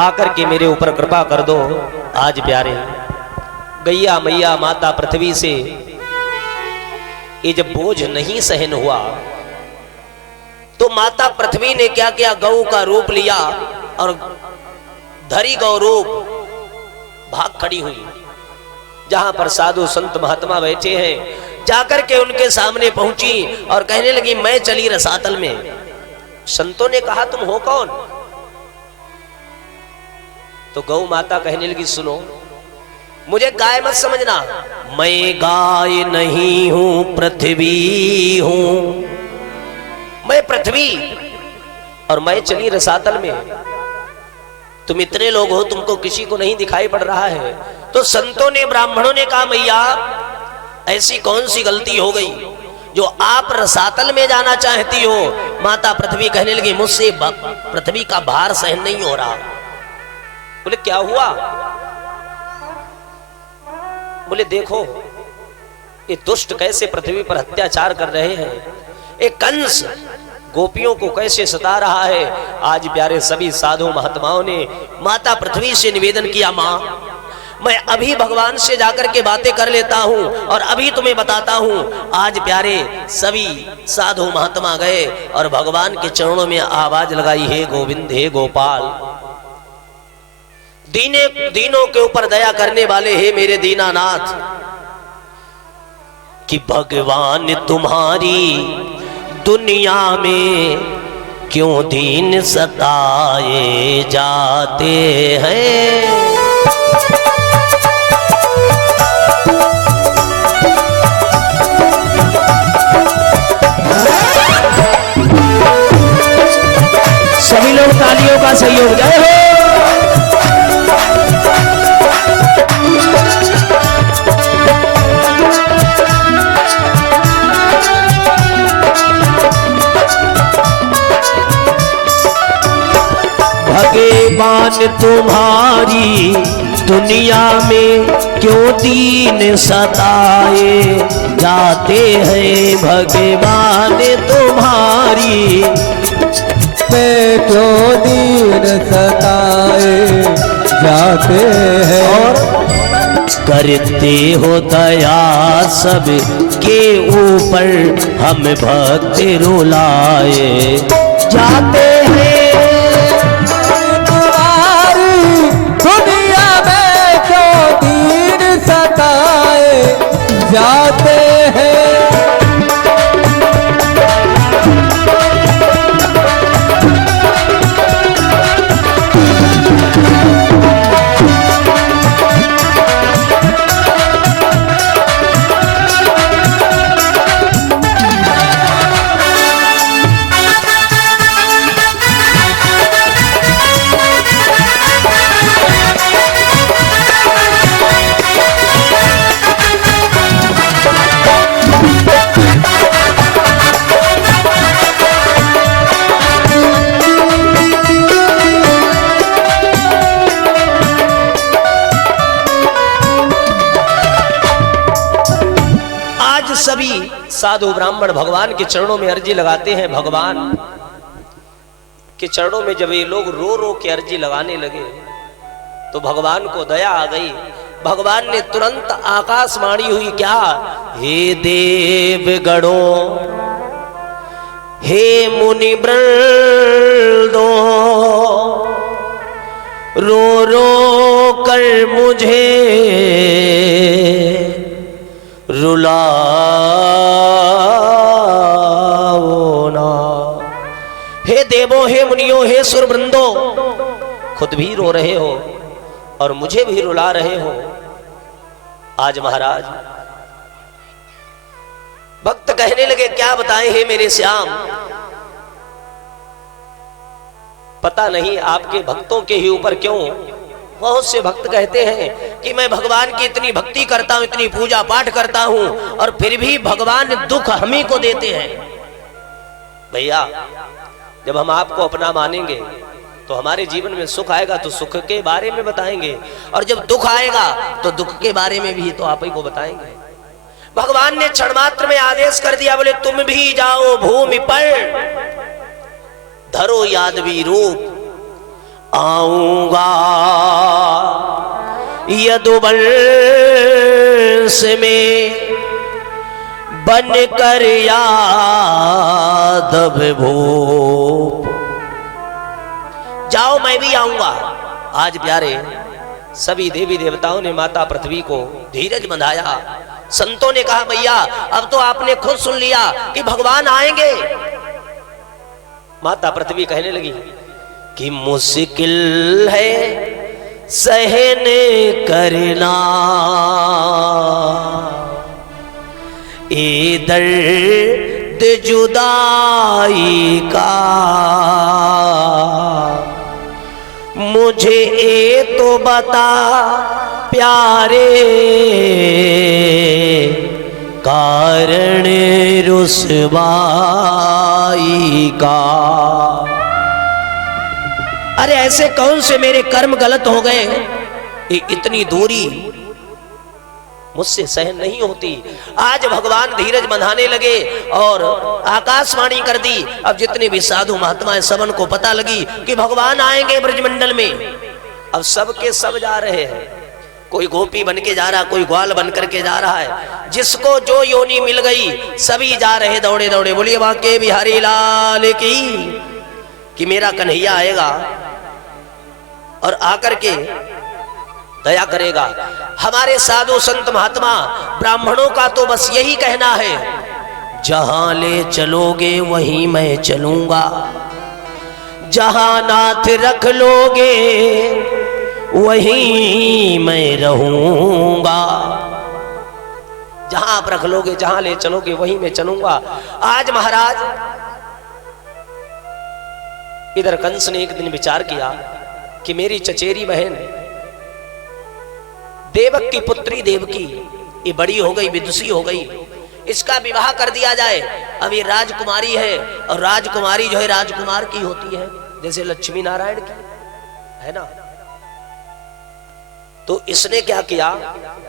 आकर के मेरे ऊपर कृपा कर दो। आज प्यारे गैया मैया माता पृथ्वी से ये जब बोझ नहीं सहन हुआ तो माता पृथ्वी ने क्या किया, गौ का रूप लिया और धरी गौ रूप भाग खड़ी हुई। जहां पर साधु संत महात्मा बैठे हैं, जाकर के उनके सामने पहुंची और कहने लगी, मैं चली रसातल में। संतों ने कहा, तुम हो कौन? तो गौ माता कहने लगी, सुनो, मुझे गाय मत समझना, मैं गाय नहीं हूं, पृथ्वी हूं। मैं पृथ्वी और मैं चली रसातल में। तुम इतने लोग हो, तुमको किसी को नहीं दिखाई पड़ रहा है। तो संतों ने ब्राह्मणों ने कहा, मैया ऐसी कौन सी गलती हो गई जो आप रसातल में जाना चाहती हो? माता पृथ्वी कहने लगी, मुझसे पृथ्वी का भार सहन नहीं हो रहा। बोले क्या हुआ? बोले देखो ये दुष्ट कैसे पृथ्वी पर अत्याचार कर रहे हैं, एक कंस गोपियों को कैसे सता रहा है। आज प्यारे सभी साधु महात्माओं ने माता पृथ्वी से निवेदन किया, मां मैं अभी भगवान से जाकर के बातें कर लेता हूं और अभी तुम्हें बताता हूं। आज प्यारे सभी साधु महात्मा गए और भगवान के चरणों में आवाज लगाई, हे गोविंद हे गोपाल, दीनों के ऊपर दया करने वाले, हे मेरे दीनानाथ, कि भगवान तुम्हारी दुनिया में क्यों दीन सताए जाते हैं। सभी लोग तालियों का सहयोग, जय हो। भगवान तुम्हारी दुनिया में क्यों दीन सताए जाते हैं। भगवान तुम्हारी पे क्यों दीन सताए जाते हैं। और करते हो दया सब के ऊपर, हम भक्त रुलाए जाते हैं। जाते हैं। सभी साधु ब्राह्मण भगवान के चरणों में अर्जी लगाते हैं। भगवान के चरणों में जब ये लोग रो रो के अर्जी लगाने लगे तो भगवान को दया आ गई। भगवान ने तुरंत आकाशवाणी हुई, क्या? हे देव गणों, हे मुनि वृंदो, रो रो कर मुझे रुलाओ ना। हे देवों, हे मुनियों, हे सुर वृंदो, खुद भी रो रहे हो और मुझे भी रुला रहे हो। आज महाराज भक्त कहने लगे, क्या बताएं हे मेरे श्याम, पता नहीं आपके भक्तों के ही ऊपर क्यों बहुत से भक्त कहते हैं कि मैं भगवान की इतनी भक्ति करता हूं, इतनी पूजा पाठ करता हूं और फिर भी भगवान दुख हमें को देते हैं। भैया जब हम आपको अपना मानेंगे तो हमारे जीवन में सुख आएगा तो सुख के बारे में बताएंगे, और जब दुख आएगा तो दुख के बारे में भी तो आप ही को बताएंगे। भगवान ने क्षण मात्र में आदेश कर दिया, बोले तुम भी जाओ भूमि पर, धरो यादवी रूप, आऊंगा यदुवंश में बन कर यादव भूप। जाओ मैं भी आऊंगा। आज प्यारे सभी देवी देवताओं ने माता पृथ्वी को धीरज बंधाया। संतों ने कहा भैया अब तो आपने खुद सुन लिया कि भगवान आएंगे। माता पृथ्वी कहने लगी कि मुश्किल है सहन करना, ए दर्द जुदाई का, मुझे ए तो बता प्यारे कारण रुसवाई का। अरे ऐसे कौन से मेरे कर्म गलत हो गए, इतनी दूरी मुझसे सहन नहीं होती। आज भगवान धीरज बंधाने लगे और आकाशवाणी कर दी। अब जितने भी साधु महात्मा हैं सबन को पता लगी कि भगवान आएंगे ब्रजमंडल में। अब सबके सब जा रहे हैं, कोई गोपी बन के जा रहा, कोई ग्वाल बन करके जा रहा है। जिसको जो योनि मिल गई सभी जा रहे दौड़े दौड़े। बोलिए बांके बिहारी लाल की, कि मेरा कन्हैया आएगा और आकर के दया करेगा। हमारे साधु संत महात्मा ब्राह्मणों का तो बस यही कहना है, जहां ले चलोगे वहीं मैं चलूंगा, जहां नाथ रख लोगे वहीं मैं रहूंगा। जहां आप रख लोगे, जहां ले चलोगे वहीं मैं चलूंगा। आज महाराज इधर कंस ने एक दिन विचार किया कि मेरी चचेरी बहन देवक की पुत्री देवकी ये बड़ी हो गई, विदुषी हो गई, इसका विवाह कर दिया जाए। अब ये राजकुमारी है और राजकुमारी जो है राजकुमार की होती है, जैसे लक्ष्मी नारायण की है ना। तो इसने क्या किया,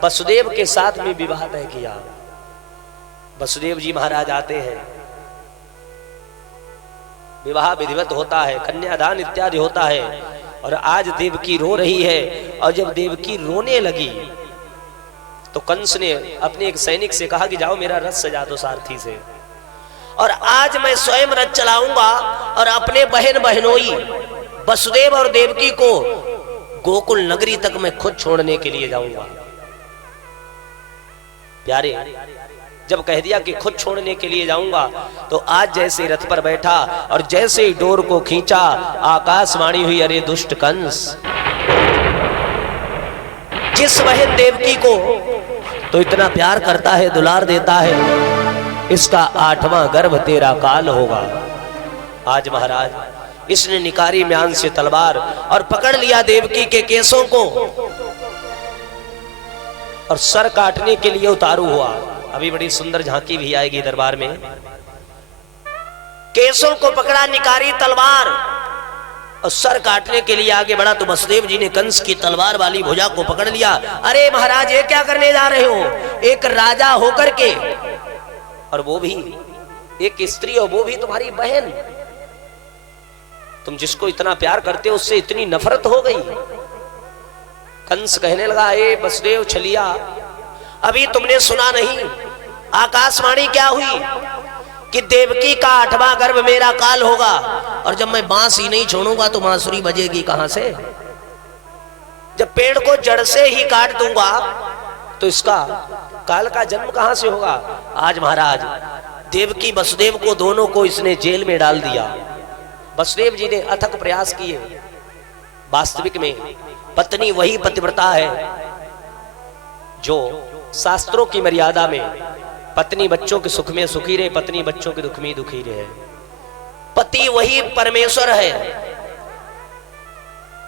वसुदेव के साथ में विवाह तय किया। वसुदेव जी महाराज आते हैं, विवाह विधिवत होता है, कन्यादान इत्यादि होता है। और आज देवकी रो रही है, और जब देवकी रोने लगी तो कंस ने अपने एक सैनिक से कहा कि जाओ मेरा रथ सजा दो सारथी से, और आज मैं स्वयं रथ चलाऊंगा और अपने बहन बहनोई वसुदेव और देवकी को गोकुल नगरी तक मैं खुद छोड़ने के लिए जाऊंगा। प्यारे जब कह दिया कि खुद छोड़ने के लिए जाऊंगा, तो आज जैसे रथ पर बैठा और जैसे ही डोर को खींचा, आकाशवाणी हुई, अरे दुष्ट कंस, जिस बहन देवकी को तो इतना प्यार करता है, दुलार देता है, इसका 8वां गर्भ तेरा काल होगा। आज महाराज इसने निकारी म्यान से तलवार और पकड़ लिया देवकी के केसों को और सर काटने के लिए उतारू हुआ। अभी बड़ी सुंदर झांकी भी आएगी दरबार में। केसों को पकड़ा निकारी तलवार और सर काटने के लिए आगे बढ़ा, तो वसुदेव जी ने कंस की तलवार वाली भुजा को पकड़ लिया। अरे महाराज ये क्या करने जा रहे हो, एक राजा होकर के, और वो भी एक स्त्री, और वो भी तुम्हारी बहन, तुम जिसको इतना प्यार करते हो उससे इतनी नफरत हो गई। कंस कहने लगा, ए वसुदेव छलिया, अभी तुमने सुना नहीं आकाशवाणी क्या हुई कि देवकी का 8वां गर्भ मेरा काल होगा, और जब मैं बांस ही नहीं छोड़ूंगा तो बांसुरी बजेगी कहां से। जब पेड़ को जड़ से ही काट दूंगा तो इसका काल का जन्म कहां से होगा। आज महाराज देवकी वसुदेव को दोनों को इसने जेल में डाल दिया। वसुदेव जी ने अथक प्रयास किए। वास्तविक में पत्नी वही पतिव्रता है जो शास्त्रों की मर्यादा में पत्नी बच्चों के सुख में सुखी रहे, पत्नी बच्चों के दुख में दुखी रहे। पति वही परमेश्वर है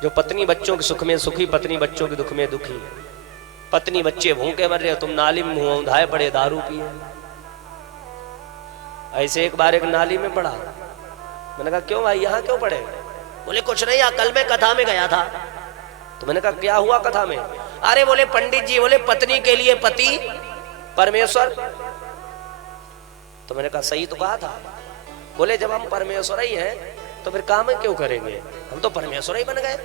जो पत्नी बच्चों के सुख में सुखी, पत्नी बच्चों के दुख में दुखी। पत्नी बच्चे भूखे मर रहे, तुम नाली में मुंह औंधाए पड़े दारू पिए। ऐसे एक बार एक नाली में पड़ा, मैंने कहा क्यों भाई यहाँ क्यों पड़े, बोले कुछ नहीं, कल मैं कथा में गया था। तो मैंने कहा क्या हुआ कथा में? अरे बोले पंडित जी बोले पत्नी के लिए पति परमेश्वर। तो मैंने कहा सही तो कहा था। बोले जब हम परमेश्वर ही हैं तो फिर काम क्यों करेंगे, हम तो परमेश्वर ही बन गए।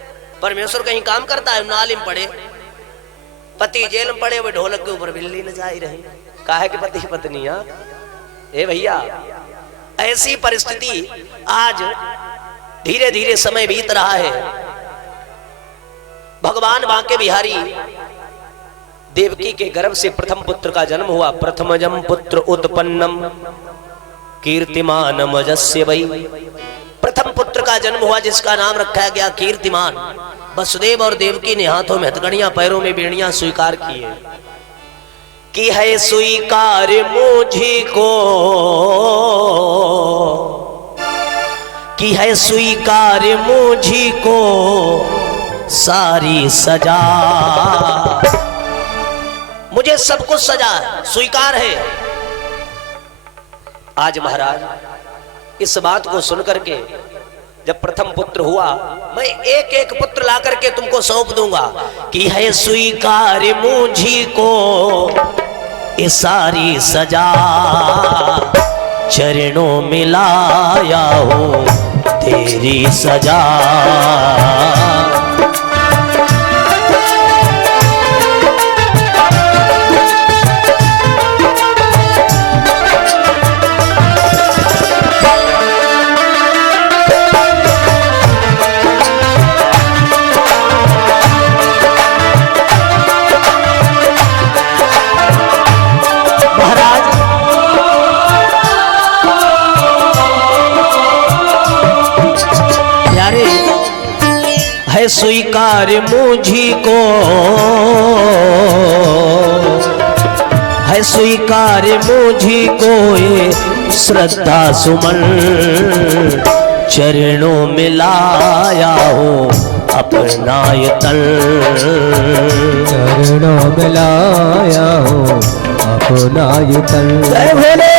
परमेश्वर कहीं काम करता है? नालिम पड़े, पति जेल में पड़े हुए ढोलक के ऊपर बिल्ली न जाई रही। काहे कि पति पत्नी। ए भैया ऐसी परिस्थिति आज धीरे धीरे समय बीत रहा है। भगवान बांके बिहारी देवकी के गर्भ से प्रथम पुत्र का जन्म हुआ। प्रथमजम पुत्र उत्पन्नम कीर्तिमान मजस्य वै। प्रथम पुत्र का जन्म हुआ जिसका नाम रखा गया कीर्तिमान। वसुदेव और देवकी ने हाथों में हथकड़ियां पैरों में बेड़ियां स्वीकार किए कि है स्वीकार मुझी को, कि है स्वीकार मुझी को सारी सजा। मुझे सब कुछ सजा स्वीकार है। आज महाराज इस बात को सुनकर के जब प्रथम पुत्र हुआ, मैं एक एक पुत्र ला करके तुमको सौंप दूंगा कि है स्वीकार मुझी को ये सारी सजा। चरणों में लाया हो तेरी सजा। है स्वीकार मुझी को, है स्वीकार मुझी को ये श्रद्धा सुमन। चरणों में लाया हो अपना ये तन। चरणों में लाया हो अपना ये तन। जय भोले।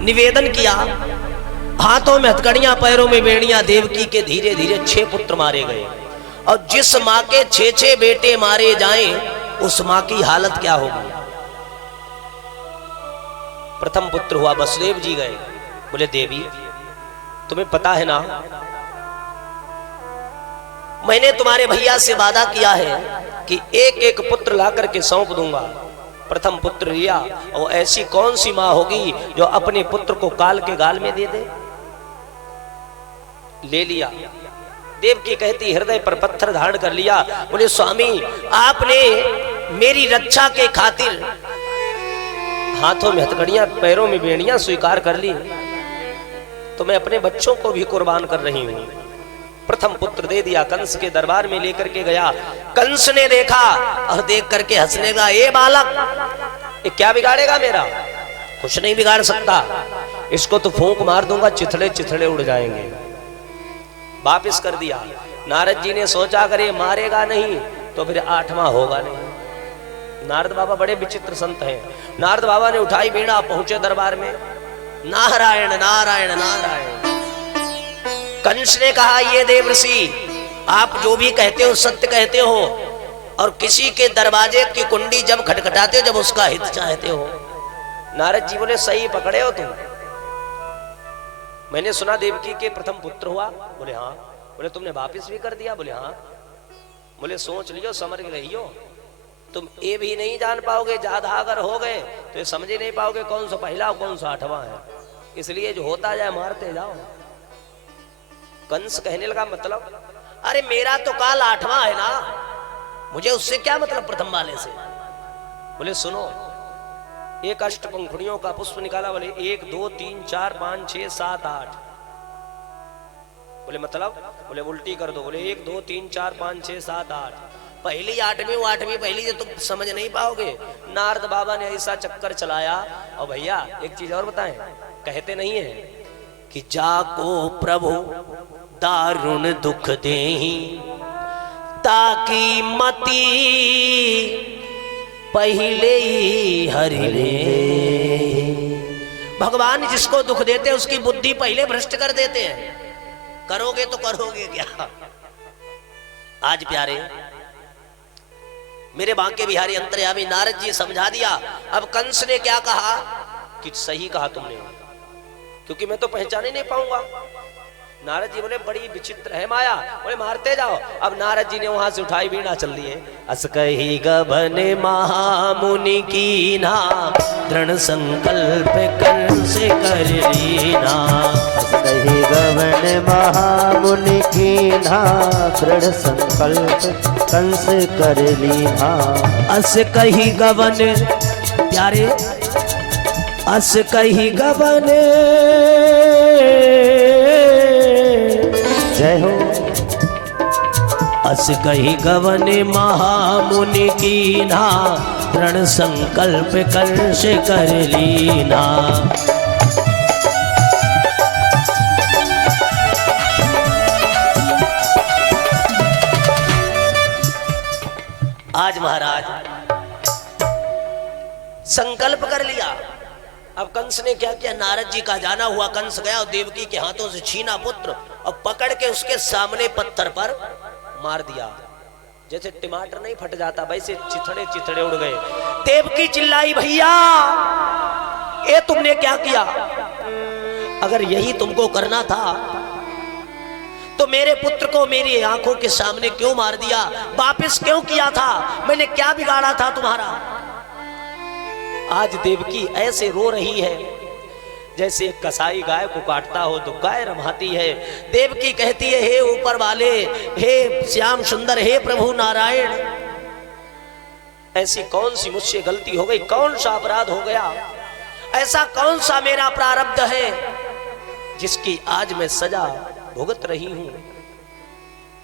निवेदन किया, हाथों में हथकड़ियां पैरों में बेड़ियां। देवकी के धीरे धीरे 6 पुत्र मारे गए। और जिस माँ के 6 बेटे मारे जाएं उस माँ की हालत क्या होगी। प्रथम पुत्र हुआ, वसुदेव जी गए, बोले देवी तुम्हें पता है ना मैंने तुम्हारे भैया से वादा किया है कि एक एक पुत्र ला करके सौंप दूंगा। प्रथम पुत्र लिया और ऐसी कौन सी मां होगी जो अपने पुत्र को काल के गाल में दे दे। ले लिया। देवकी कहती हृदय पर पत्थर धारण कर लिया। बोले स्वामी आपने मेरी रक्षा के खातिर हाथों में हथकड़ियां पैरों में बेड़ियां स्वीकार कर ली, तो मैं अपने बच्चों को भी कुर्बान कर रही हूं। प्रथम पुत्र दे दिया, कंस के दरबार में लेकर के गया। कंस ने देखा और देख करके हंसने लगा, ये बालक ये क्या बिगाड़ेगा मेरा, कुछ नहीं बिगाड़ सकता, इसको तो फूंक मार दूंगा चिथड़े चिथड़े उड़ जाएंगे। वापिस कर दिया। नारद जी ने सोचा अगर ये मारेगा नहीं तो फिर 8वां होगा नहीं। नारद बाबा बड़े विचित्र संत हैं। नारद बाबा ने उठाई बीड़ा, पहुंचे दरबार में, नारायण नारायण नारायण। कंस ने कहा ये देवर्षि आप जो भी कहते हो सत्य कहते हो, और किसी के दरवाजे की कुंडी जब खटखटाते हो जब उसका हित चाहते हो। नारद जी बोले सही पकड़े हो तुम। मैंने सुना देवकी के प्रथम पुत्र हुआ। बोले हाँ। बोले तुमने वापिस भी कर दिया। बोले हाँ। बोले सोच लियो समझ रहियो, तुम ये भी नहीं जान पाओगे, ज्यादा अगर हो गए तो ये समझ ही नहीं पाओगे कौन सा पहला कौन सा 8वां है। इसलिए जो होता जाए मारते जाओ। कंस कहने लगा मतलब अरे मेरा तो काल 8वां है ना, मुझे उससे क्या मतलब प्रथम वाले से। बोले सुनो, एक अष्टपंखुड़ियों का पुष्प निकाला, बोले 1 2 3 4 5 6 7 8। बोले मतलब? बोले उल्टी कर दो। बोले 1 2 3 4 5 6 7 8। पहली 8वीं वो 8वीं पहली से तुम समझ नहीं पाओगे। नारद बाबा ने ऐसा चक्कर चलाया। और भैया एक चीज और बताएं, कहते नहीं है कि जाको प्रभु दारुण दुख देही ताकि मती पहले ही हरि ले। भगवान जिसको दुख देते हैं उसकी बुद्धि पहले भ्रष्ट कर देते हैं। करोगे तो करोगे क्या। आज प्यारे मेरे बांके बिहारी अंतर्यामी नारद जी समझा दिया। अब कंस ने क्या कहा कि सही कहा तुमने, क्योंकि मैं तो पहचान ही नहीं पाऊंगा। नारद जी बोले बड़ी विचित्र है माया। बोले मारते जाओ। अब नारद जी ने वहां से उठाई वीणा चल दी है। अस कही गबन महामुनि की ना दृढ़ संकल्प कर से कर लीना। अस कही गबन महामुनि की ना दृढ़ संकल्प कंस कर लीना। अस कही गबन प्यारे, अस कही गबन जय हो। अस कही गवन महामुनि की ना दृढ़ संकल्प कर से कर लीना। आज महाराज संकल्प कर लिया। अब कंस ने क्या किया, नारद जी का जाना हुआ कंस गया और देवकी के हाथों से छीना पुत्र और पकड़ के उसके सामने पत्थर पर मार दिया। जैसे टमाटर नहीं फट जाता वैसे चिथड़े चिथड़े उड़ गए। देवकी चिल्लाई, भैया ये तुमने क्या किया? अगर यही तुमको करना था तो मेरे पुत्र को मेरी आंखों के सामने क्यों मार दिया? वापस क्यों किया था? मैंने क्या बिगाड़ा था तुम्हारा? आज देवकी ऐसे रो रही है जैसे एक कसाई गाय को काटता हो तो गाय रमाती है। देवकी कहती है, हे ऊपर वाले, हे श्याम सुंदर, हे प्रभु नारायण, ऐसी कौन सी मुझसे गलती हो गई? कौन सा अपराध हो गया? ऐसा कौन सा मेरा प्रारब्ध है जिसकी आज मैं सजा भुगत रही हूं?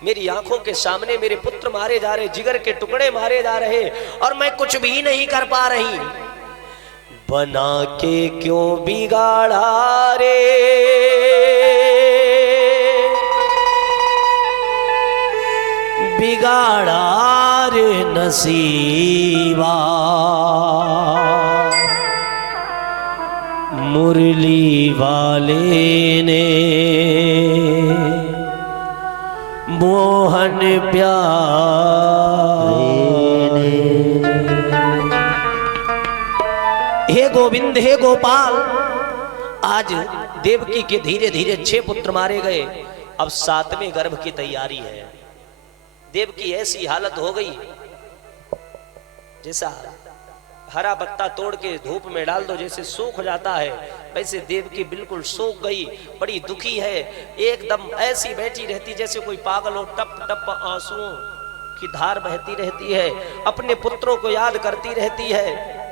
मेरी आंखों के सामने मेरे पुत्र मारे जा रहे, जिगर के टुकड़े मारे जा रहे और मैं कुछ भी नहीं कर पा रही। बना के क्यों बिगाड़ा रे बिगाड़ा रे नसीबा, मुरली वाले ने मोहन प्यारे। हे गोविंद, हे गोपाल, आज देवकी के धीरे धीरे 6 पुत्र मारे गए। अब 7वें गर्भ की तैयारी है। देवकी ऐसी हालत हो गई जैसा हरा पत्ता तोड़ के धूप में डाल दो जैसे सूख जाता है, वैसे देवकी बिल्कुल सूख गई। बड़ी दुखी है, एकदम ऐसी बैठी रहती जैसे कोई पागल हो। टप टप आंसुओं की धार बहती रहती है, अपने पुत्रों को याद करती रहती है,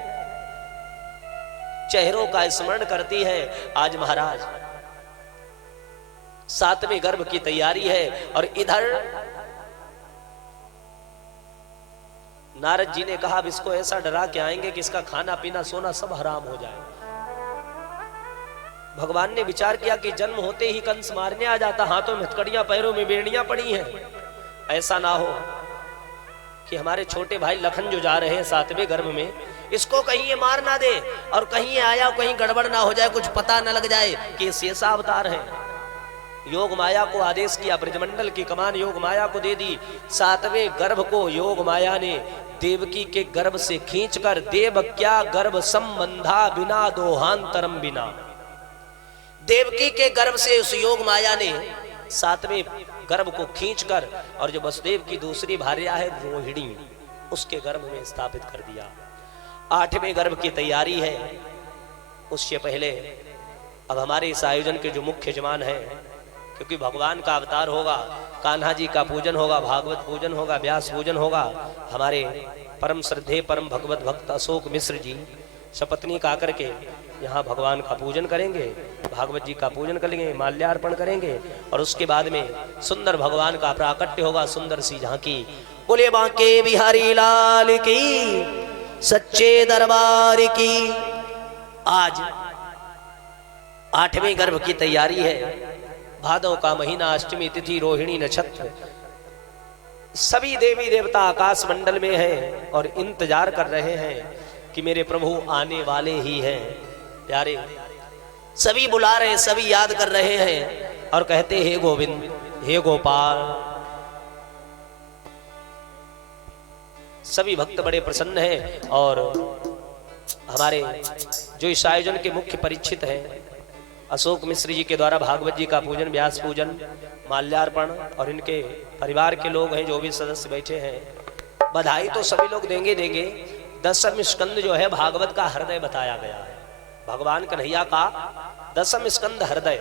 चेहरों का स्मरण करती है। आज महाराज 7वें गर्भ की तैयारी है और इधर नारद जी ने कहा, अब इसको ऐसा डरा के आएंगे कि इसका खाना पीना सोना सब हराम हो जाए। भगवान ने विचार किया कि जन्म होते ही कंस मारने आ जाता, हाथों में हथकड़ियां, पैरों में बेड़ियां पड़ी हैं। ऐसा ना हो कि हमारे छोटे भाई लखन जो जा रहे हैं 7वें गर्भ में, इसको कहीं ये मार ना दे और कहीं ये आया कहीं गड़बड़ ना हो जाए, कुछ पता ना लग जाए कि ये शेषा अवतार है। योग माया को आदेश किया, ब्रजमंडल की कमान योग माया को दे दी। 7वें गर्भ को योग माया ने देवकी के गर्भ से खींचकर, देव क्या गर्भ संबंधा बिना दोहांतरम बिना, देवकी के गर्भ से उस योग माया ने 7वें गर्भ को खींचकर और जो वसुदेव की दूसरी भार्या है रोहिणी, उसके गर्भ में स्थापित कर दिया। 8वें गर्भ की तैयारी है। उससे पहले अब हमारे इस आयोजन के जो मुख्य जवान है, क्योंकि भगवान का अवतार होगा, कान्हा जी का पूजन होगा, भागवत पूजन होगा, व्यास पूजन होगा। हमारे परम श्रद्धेय परम भगवत भक्त अशोक मिश्र जी सपत्नीक आकर के यहाँ भगवान का पूजन करेंगे, भागवत जी का पूजन करेंगे, माल्यार्पण करेंगे और उसके बाद में सुंदर भगवान का प्राकट्य होगा, सुंदर सी झांकी। बोले बांके बिहारी लाल की, सच्चे दरबार की। आज 8वें गर्भ की तैयारी है, भादव का महीना, अष्टमी तिथि, रोहिणी नक्षत्र। सभी देवी देवता आकाश मंडल में हैं और इंतजार कर रहे हैं कि मेरे प्रभु आने वाले ही हैं। प्यारे सभी बुला रहे हैं, सभी याद कर रहे हैं और कहते हे गोविंद, हे गोपाल। सभी भक्त बड़े प्रसन्न हैं और हमारे जो इस आयोजन के मुख्य परीक्षित हैं अशोक मिश्र जी के द्वारा भागवत जी का पूजन, व्यास पूजन, माल्यार्पण और इनके परिवार के लोग हैं जो भी सदस्य बैठे हैं। बधाई तो सभी लोग देंगे। 10वें स्कंद जो है भागवत का हृदय बताया गया है, भगवान कन्हैया का 10वां स्कंद हृदय।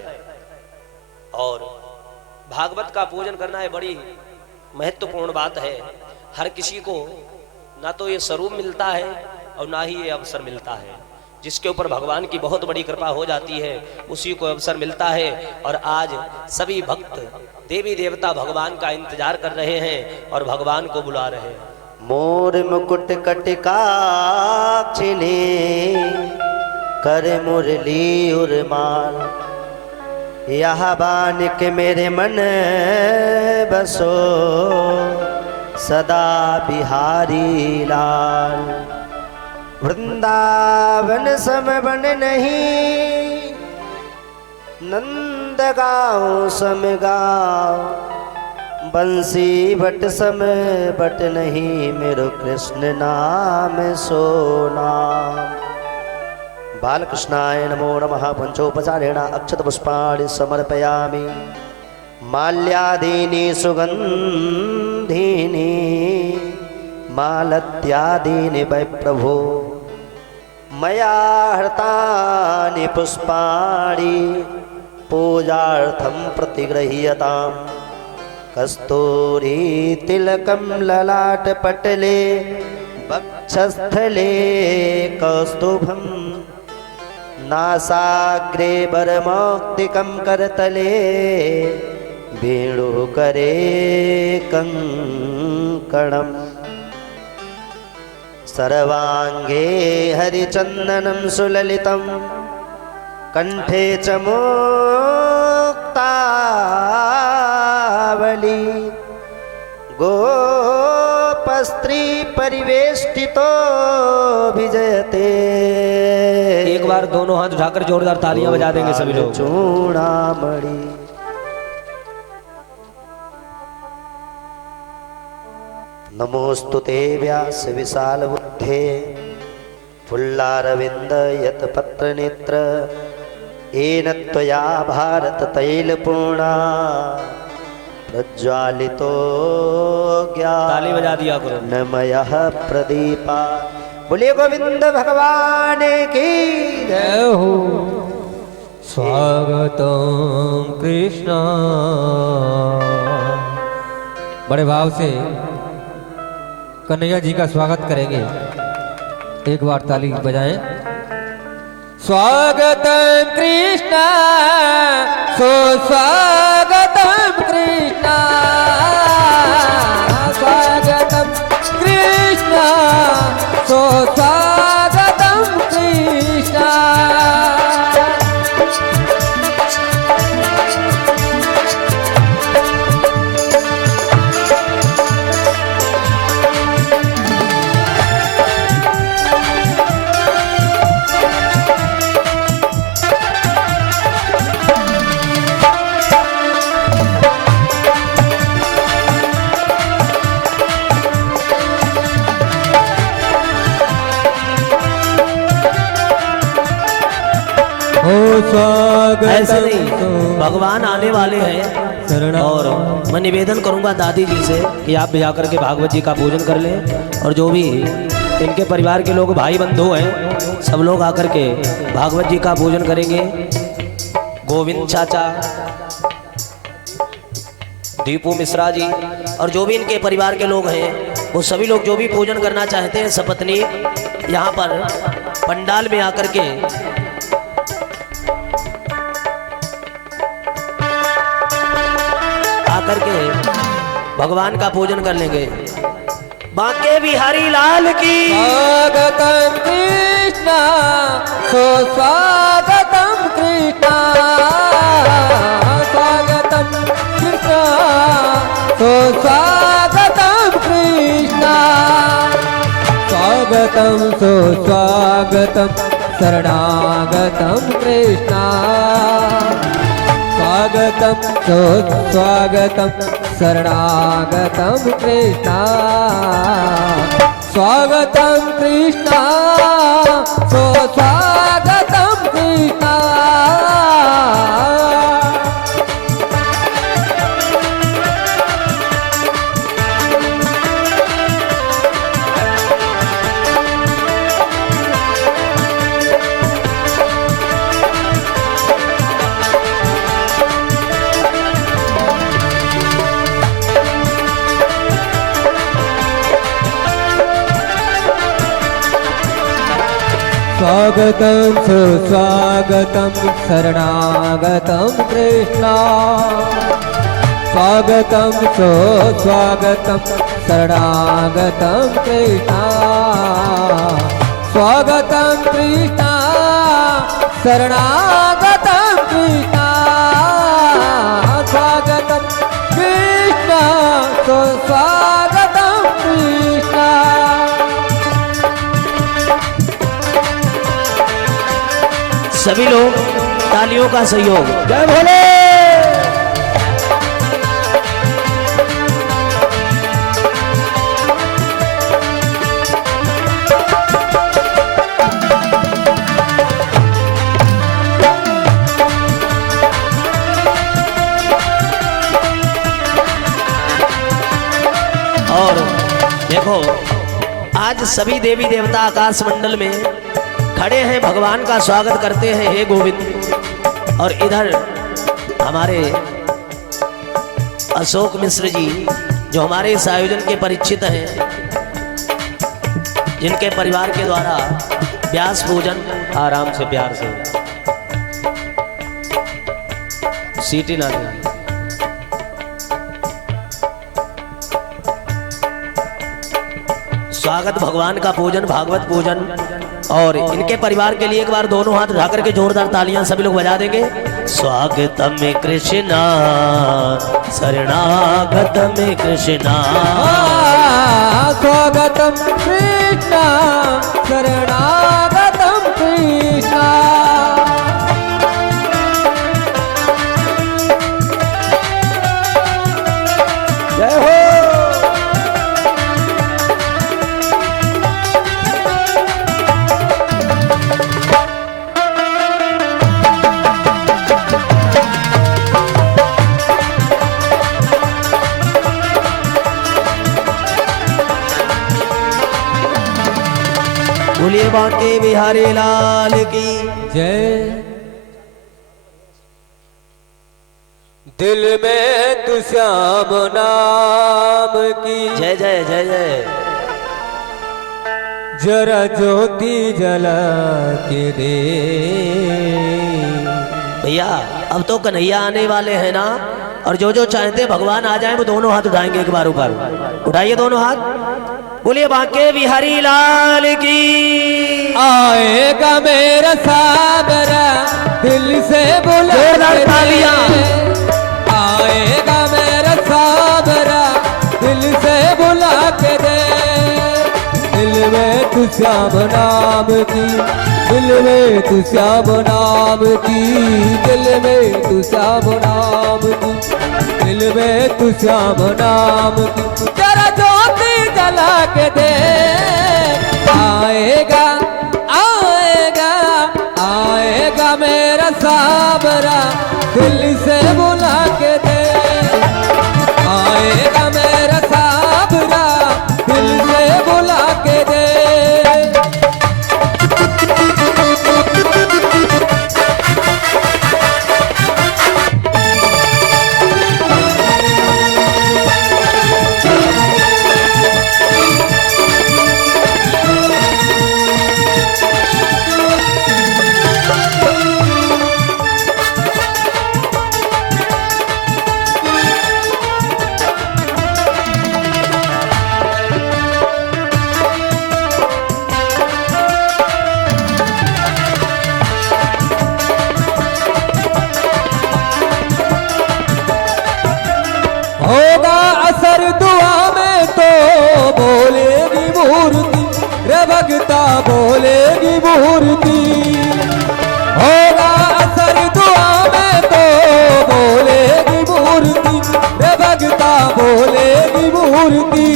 और भागवत का पूजन करना है बड़ी महत्वपूर्ण बात है। हर किसी को ना तो ये स्वरूप मिलता है और ना ही ये अवसर मिलता है। जिसके ऊपर भगवान की बहुत बड़ी कृपा हो जाती है उसी को अवसर मिलता है। और आज सभी भक्त देवी देवता भगवान का इंतजार कर रहे हैं और भगवान को बुला रहे हैं। मोर मुकुट कटिकाक्षिणी कर मुरली उर्माल, यह बान के मेरे मन बसो सदा बिहारी लाल। वृंदावन सम बन नहीं, नंद गाँव सम गाँव, बंसी बट सम बट नहीं, मेरो कृष्ण नाम सोना। बालकृष्णाय नमो नमः। पंचोपचारेण अक्षत पुष्पाणि समर्पयामि, माल्यादीनि सुगंधीनि, मालत्यादीनि वै प्रभो, मया हृतानि पुष्पाणि पूजार्थं प्रतिगृह्यताम्। कस्तूरी तिलकं ललाटपटले वक्षस्थले कौस्तुभं, नासाग्रे वरमौक्तिकं करतले वेणुकरे कंकणम्। सर्वांगे हरिचंदनं सुललितं, कंठे च मुक्तावली, गोपस्त्री परिवेष्टितो विजयते। एक बार दोनों हाथ उठाकर जोरदार तालियां बजा देंगे सभी लोग। चूड़ामणि नमोस्तुते व्यास विशाल बुद्धे, फुल्लारविंद यत पत्र नेत्र, येन त्वया भारत तैलपूर्णा प्रज्वालितो ताली बजा दिया करो। ज्ञानमयः प्रदीपा। बोलिए गोविंद भगवान की जय हो। स्वागतम कृष्ण। बड़े भाव से कन्हैया जी का स्वागत करेंगे। एक बार ताली बजाएं। स्वागतम कृष्ण, सुस्वागतम कृष्ण, स्वागतम कृष्ण, सुस्वागतम कृष्ण। ऐसे नहीं, भगवान आने वाले हैं और मैं निवेदन करूंगा दादी जी से कि आप भी जाकर के भागवत जी का पूजन कर लें। और जो भी इनके परिवार के लोग भाई बंधु हैं सब लोग आकर के भागवत जी का पूजन करेंगे। गोविंद चाचा, दीपू मिश्रा जी और जो भी इनके परिवार के लोग हैं, वो सभी लोग जो भी पूजन करना चाहते हैं सपत्नी यहाँ पर पंडाल में आकर के भगवान का पूजन कर लेंगे। बांके बिहारी लाल की स्वागतम कृष्णा स्वागतम कृष्णा स्वागतम कृष्णा स्वागतम कृष्णा स्वागतम स्वागतम शरणागतम कृष्णा स्वागतम स्वागतम शरणागतम कृष्णा स्वागतम कृष्णा स्वागतम कृष्णा स्वागतम सुस्वागतम शरणागतम कृष्णा स्वागतम सुस्वागतम शरणागतम कृष्णा स्वागतम कृष्णा शरणागतम कृष्णा स्वागतम कृष्णा सुस्वागतम कृष्णा सभी लोग तालियों का सहयोग। जय भोले। और देखो आज सभी देवी देवता आकाश मंडल में खड़े हैं, भगवान का स्वागत करते हैं, हे गोविंद। और इधर हमारे अशोक मिश्र जी जो हमारे इस आयोजन के परिचित हैं, जिनके परिवार के द्वारा व्यास पूजन आराम से प्यार से सीटी ना दें। स्वागत भगवान का पूजन, भागवत पूजन। और इनके परिवार के लिए एक बार दोनों हाथ उठा करके जोरदार तालियां सभी लोग बजा देंगे। स्वागतम कृष्णा शरणागतम कृष्णा स्वागतम कृष्णा शरणागतम कृष्णा जय हो। बोलिए बांके बिहारी लाल की जय। दिल में तू श्याम नाम की जय जय जय जय। जरा ज्योति जला के दे। भैया अब तो कन्हैया आने वाले हैं ना, और जो जो चाहते भगवान आ जाए वो दोनों हाथ उठाएंगे। एक बार ऊपर उठाइए दोनों हाथ। बोलिए बांके बिहारी लाल की। आएगा मेरा सागरा दिल से बुला तालियां। आएगा मेरा सागरा दिल से बुला के दे। दिल में तू श्याम नाम की, दिल में तू श्याम नाम की, दिल में तू श्याम नाम की, दिल में तू श्याम नाम की। जरा ज्योति जला के दे। आएगा आएगा आएगा मेरा साबरा दिल से बुला के दे। आएगा मेरा साबरा दिल से बुला के दे। होगा असर दुआ में तो बोलेगी मूर्ति, रे भगता बोलेगी मूर्ति। होगा असर दुआ में तो बोलेगी मूर्ति, रे भगता बोलेगी मूर्ति।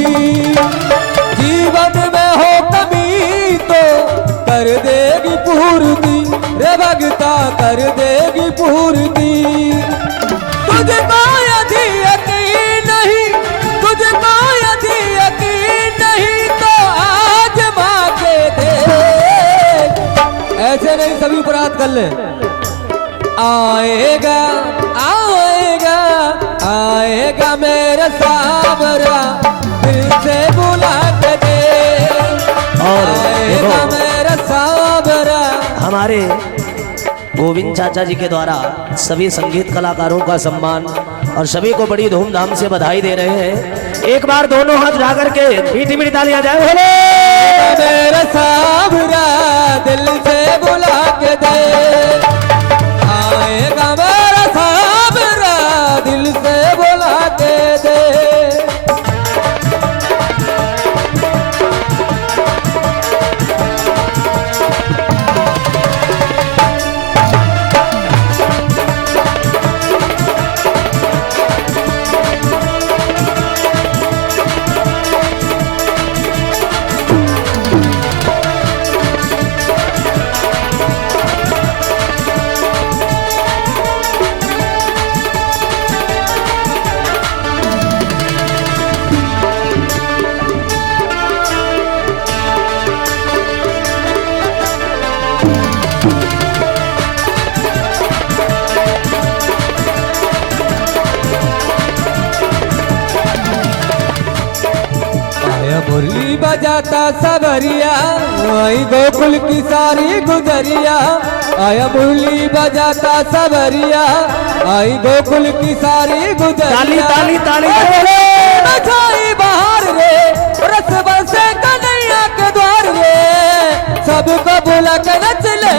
जीवन में हो कमी तो कर देगी पूर्ति, रे भगता कर देगी पूर्ति। तुझको यदि यकीन नहीं, तुझको यदि यकीन नहीं तो आज माँ के दे। ऐसे नहीं, सभी ऊपर हाथ कर ले। आएगा आएगा आएगा मेरा सावरा, दिल से बुला के दे। और आएगा मेरा सावरा। हमारे गोविंद चाचा जी के द्वारा सभी संगीत कलाकारों का सम्मान और सभी को बड़ी धूमधाम से बधाई दे रहे हैं। एक बार दोनों हाथ उठा करके मीठी मीठी तालियां जाए। बोले मेरा सावरा दिल से बुला के दे। आएगा मेरा सावरा दिल से बुला के दे। मुरली बजाता सबरिया, आई गोकुल की सारी गुजरिया। आया मुरली बजाता सबरिया, आई गोकुल की सारी गुजरिया। ताली ताली बजाई बाहर रे, रस बरसे कन्हैया के द्वार रे। सबको बुला के नच ले,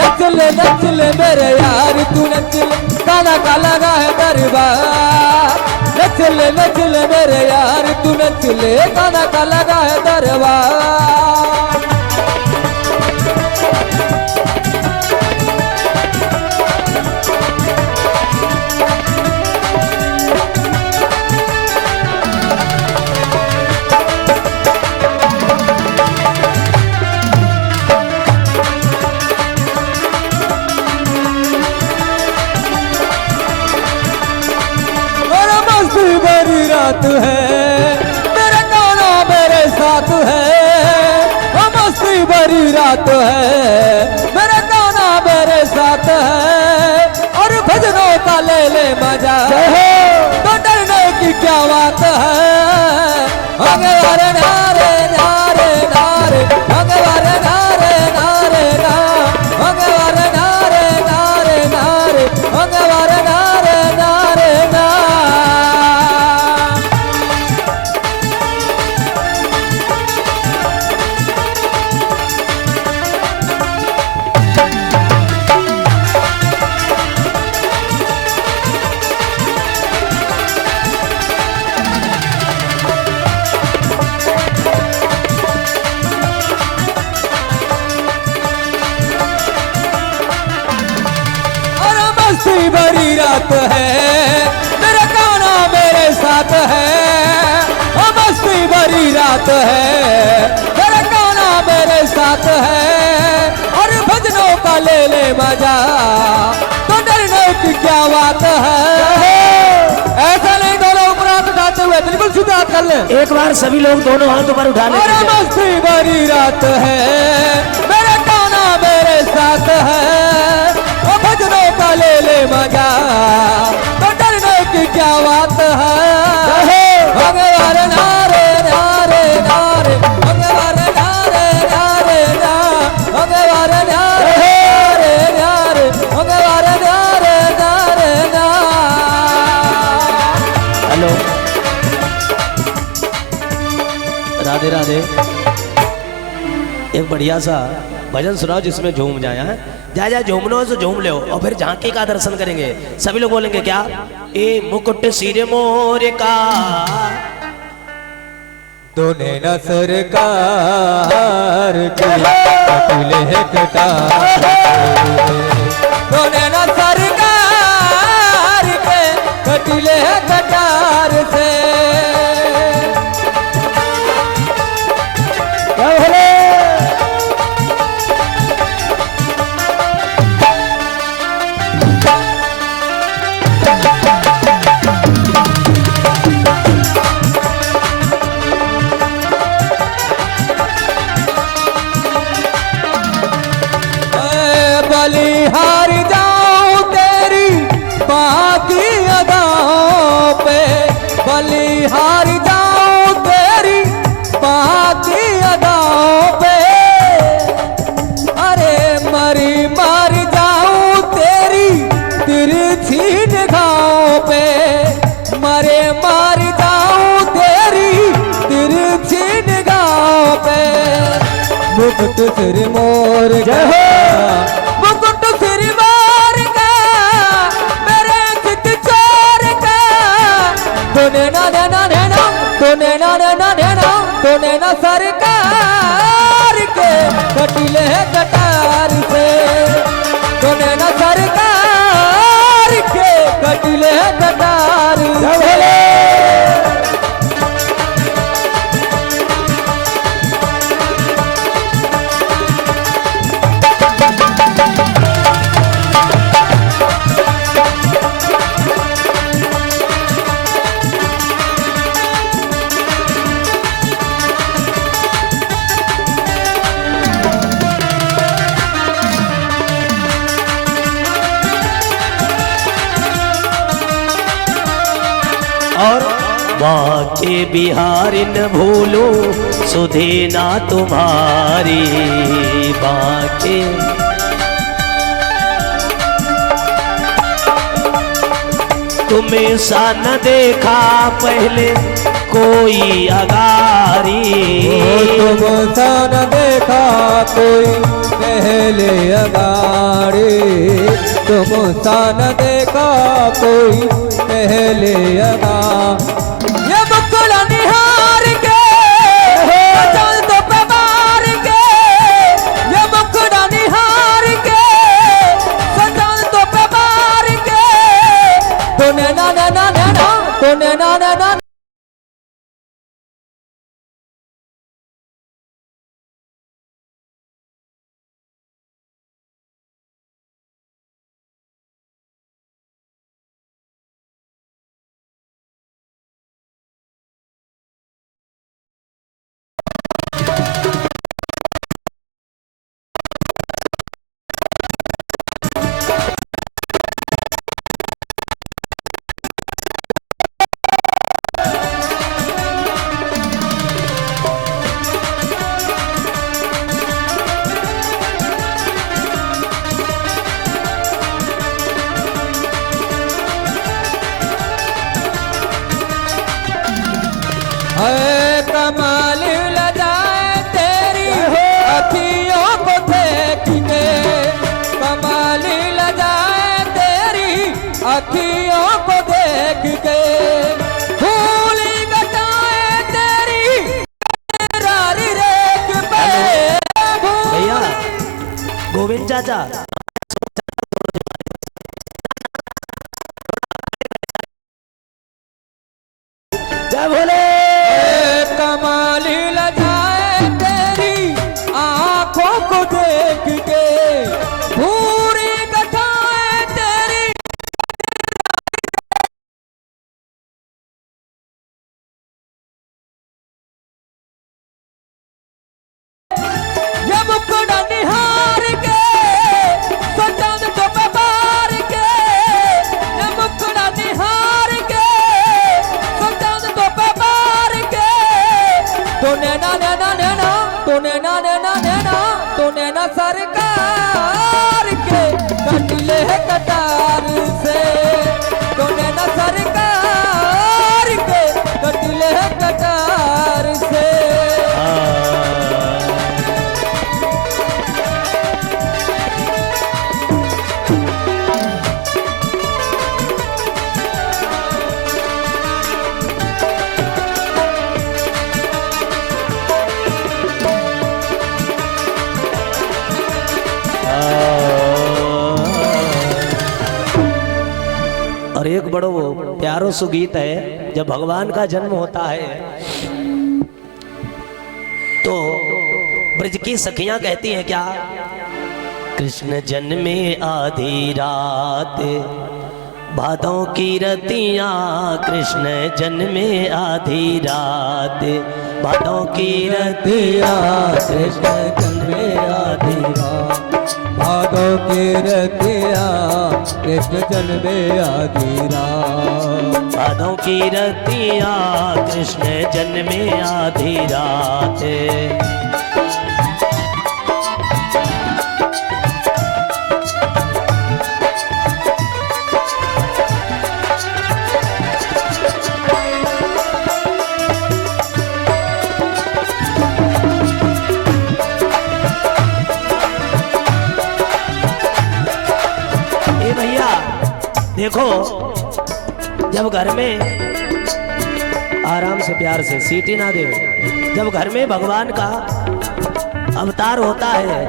नच ले नच ले मेरे यार तू नच ले, काला काला गा है दरबार। नच ले मेरे यार तू नच ले, गाना का लगा है दरबार। रात है मेरा गाना मेरे साथ है। मस्ती भरी रात है, मेरा गाना मेरे साथ है। और भजनों का ले ले मजा, तो डरने की क्या बात है। भगवान नारे नारे नारे, भगवान नारे नारे ना, भगवान नारे नारे नारे, भगवान नारे नारे ना। भरी रात है, मेरा गाना मेरे साथ है। मस्ती भरी रात है, मेरा गाना मेरे साथ है। और भजनों का ले ले मजा, तो डरने की क्या बात है। ऐसा नहीं, दोनों ऊपर हाथ उठाते हुए बिल्कुल सीधे हाथ कर ले। एक बार सभी लोग दोनों हाथ ऊपर उठा ले। मस्ती भरी रात है, मेरा गाना मेरे साथ है। भजनों का ले ले मजा, तो डरने की क्या बात है। भगवान नारे नारे नारे, भगवान नारे नारे ना, भगवान नारे नारे, भगवान नारे नारे ना। हेलो, राधे राधे। एक बढ़िया सा भजन सुनाओ जिसमें झूम जाए। जा झूमना हो तो झूम लो और फिर झांकी का दर्शन करेंगे। सभी लोग बोलेंगे क्या? ए मुकुट सिर मोर का दोने न सरकार के कटिले कटार दोने न सरकार के कटिले कटार से बलिहार जाऊं तेरी बाकी अदाओं पे बलिहार जाऊं तेरी बाकी अदाओं पे अरे मरी मर जाऊं तेरी तिरछी निगाहों पे मरे मर जाऊं तेरी तिरछी निगाहों पे मुकुट सिर मोर जय मुकुट सिर मोर का मेरे चित चोर का तूने ना देना देना तूने ना देना देना तूने ना सरकार के कटिले कटार से तूने ना सरकार के कटिले कटार से और बाके बिहारी न भूलो सुधे ना तुम्हारी बाके तुम्हें सा न देखा पहले कोई अगारी तुम सा न देखा कोई पहले अगाड़ी तुम सा न देखा कोई पहले अगा ये मुकुड़ा निहार के चल तो प्रमार के ये मुकुड़ा निहार के सचल तो प्रमार के तूने ना ना ना ना ना तूने ना ना ना कमाल लजाए तेरी अखियों को देख के कमाल लजाए तेरी अखियों को देख के फूली गटाए तेरी रारी रेख पे भैया गोविंद चाचा जय भोले कमाल लजाए तेरी आंखों को देख के पूरी गठाए तेरी ये मुकुड़ा निहार के सचन तो बार के ये मुकुड़ा निहार के सचन तो बार के तूने ना ना ना ना तूने ना ना ना ना तूने ना सरकार के कटिले कटार से तूने ना सरकार के कटिले कटार से बड़ो प्यारो सुगीत है। जब भगवान का जन्म होता है तो ब्रज की सखियां कहती हैं क्या, कृष्ण जन्मे आधी रात भादों की रतियां, कृष्ण जन्मे आधी रात भादों की रतियां, कृष्ण जन्मे आधी रात भादों की रतिया कृष्ण जन्मे आधी रात। भादों की रतियां कृष्ण जन्मे आधी रात। देखो जब घर में आराम से प्यार से सीटी ना दे, जब घर में भगवान का अवतार होता है,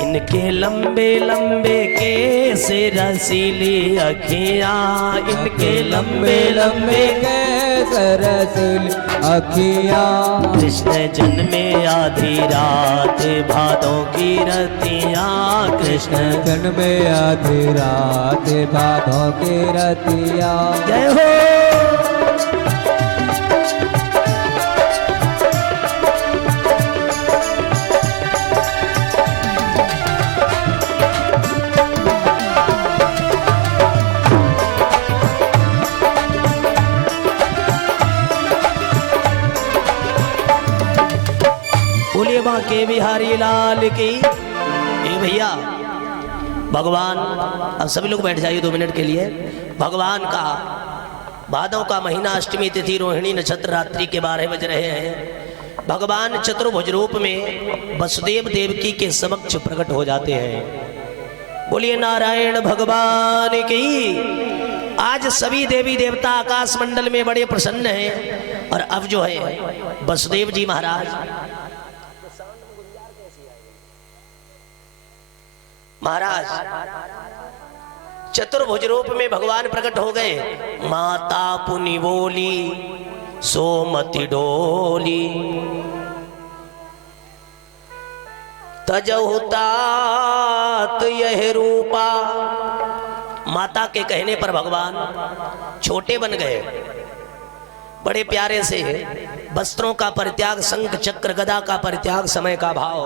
इनके लंबे लंबे केस रसीली अखियां, इनके लंबे लंबे केस रसीली अखियां, कृष्ण जन्मे आधी रात भादों की रतियां, कृष्ण जन्मे आधी रात भादों की रतियां। जय हो। बोलिए बांके बिहारी लाल की। ए भैया भगवान, अब सभी लोग बैठ जाइए 2 मिनट के लिए। भगवान का भादों का महीना, अष्टमी तिथि, रोहिणी नक्षत्र, रात्रि के 12 बज रहे हैं। भगवान चतुर्भुज रूप में वसुदेव देवकी के समक्ष प्रकट हो जाते हैं। बोलिए नारायण भगवान की। आज सभी देवी देवता आकाश मंडल में बड़े प्रसन्न हैं। और अब जो है वसुदेव जी महाराज चतुर्भुज रूप में भगवान प्रकट हो गए। माता पुनि बोली सोमति डोली, तजहु तात यह रूपा। माता के कहने पर भगवान छोटे बन गए, बड़े प्यारे से वस्त्रों का परित्याग, शंख चक्र गदा का परित्याग, समय का भाव।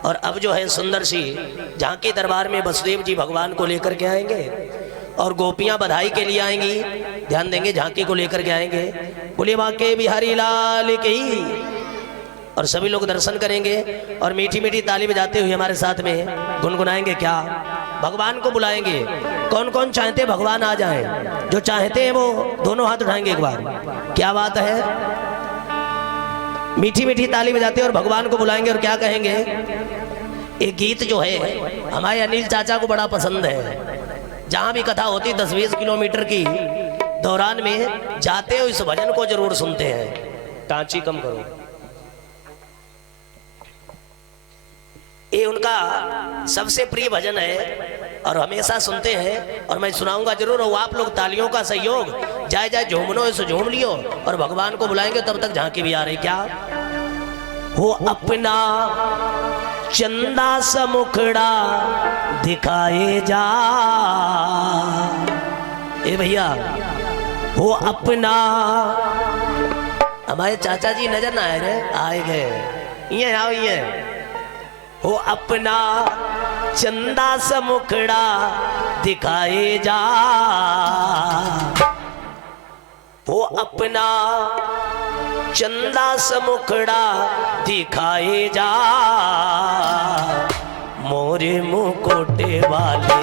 और अब जो है सुंदर सी झांकी दरबार में वसुदेव जी भगवान को लेकर के आएंगे और गोपियां बधाई के लिए आएंगी। ध्यान देंगे, झांकी को लेकर के आएंगे। बोलिए बांके बिहारी लाल की। और सभी लोग दर्शन करेंगे और मीठी मीठी ताली बजाते हुए हमारे साथ में गुनगुनाएंगे क्या, भगवान को बुलाएंगे। कौन कौन चाहते भगवान आ जाएं? जो चाहते हैं वो दोनों हाथ उठाएंगे एक बार। क्या बात है। मीठी मीठी ताली बजाते और भगवान को बुलाएंगे और क्या कहेंगे। एक गीत जो है हमारे अनिल चाचा को बड़ा पसंद है। जहां भी कथा होती 10-20 किलोमीटर की दौरान में जाते हो इस भजन को जरूर सुनते हैं। टांची कम करो। ये उनका सबसे प्रिय भजन है और हमेशा सुनते हैं और मैं सुनाऊंगा जरूर। और आप लोग तालियों का सहयोग, जाए जाए झूमनो इसे झूम लियो और भगवान को बुलाएंगे। तब तक झांकी भी आ रही। क्या हो अपना चंदा सा मुखड़ा दिखाए जा। ए भैया हो अपना, हमारे चाचा जी नजर ना आए रे, आए गए। ये आओ, ये हो अपना चंदा सा मुखड़ा दिखाए जा। हो अपना चंदा सा मुखड़ा दिखाए जा। मोरे मुकोटे वाले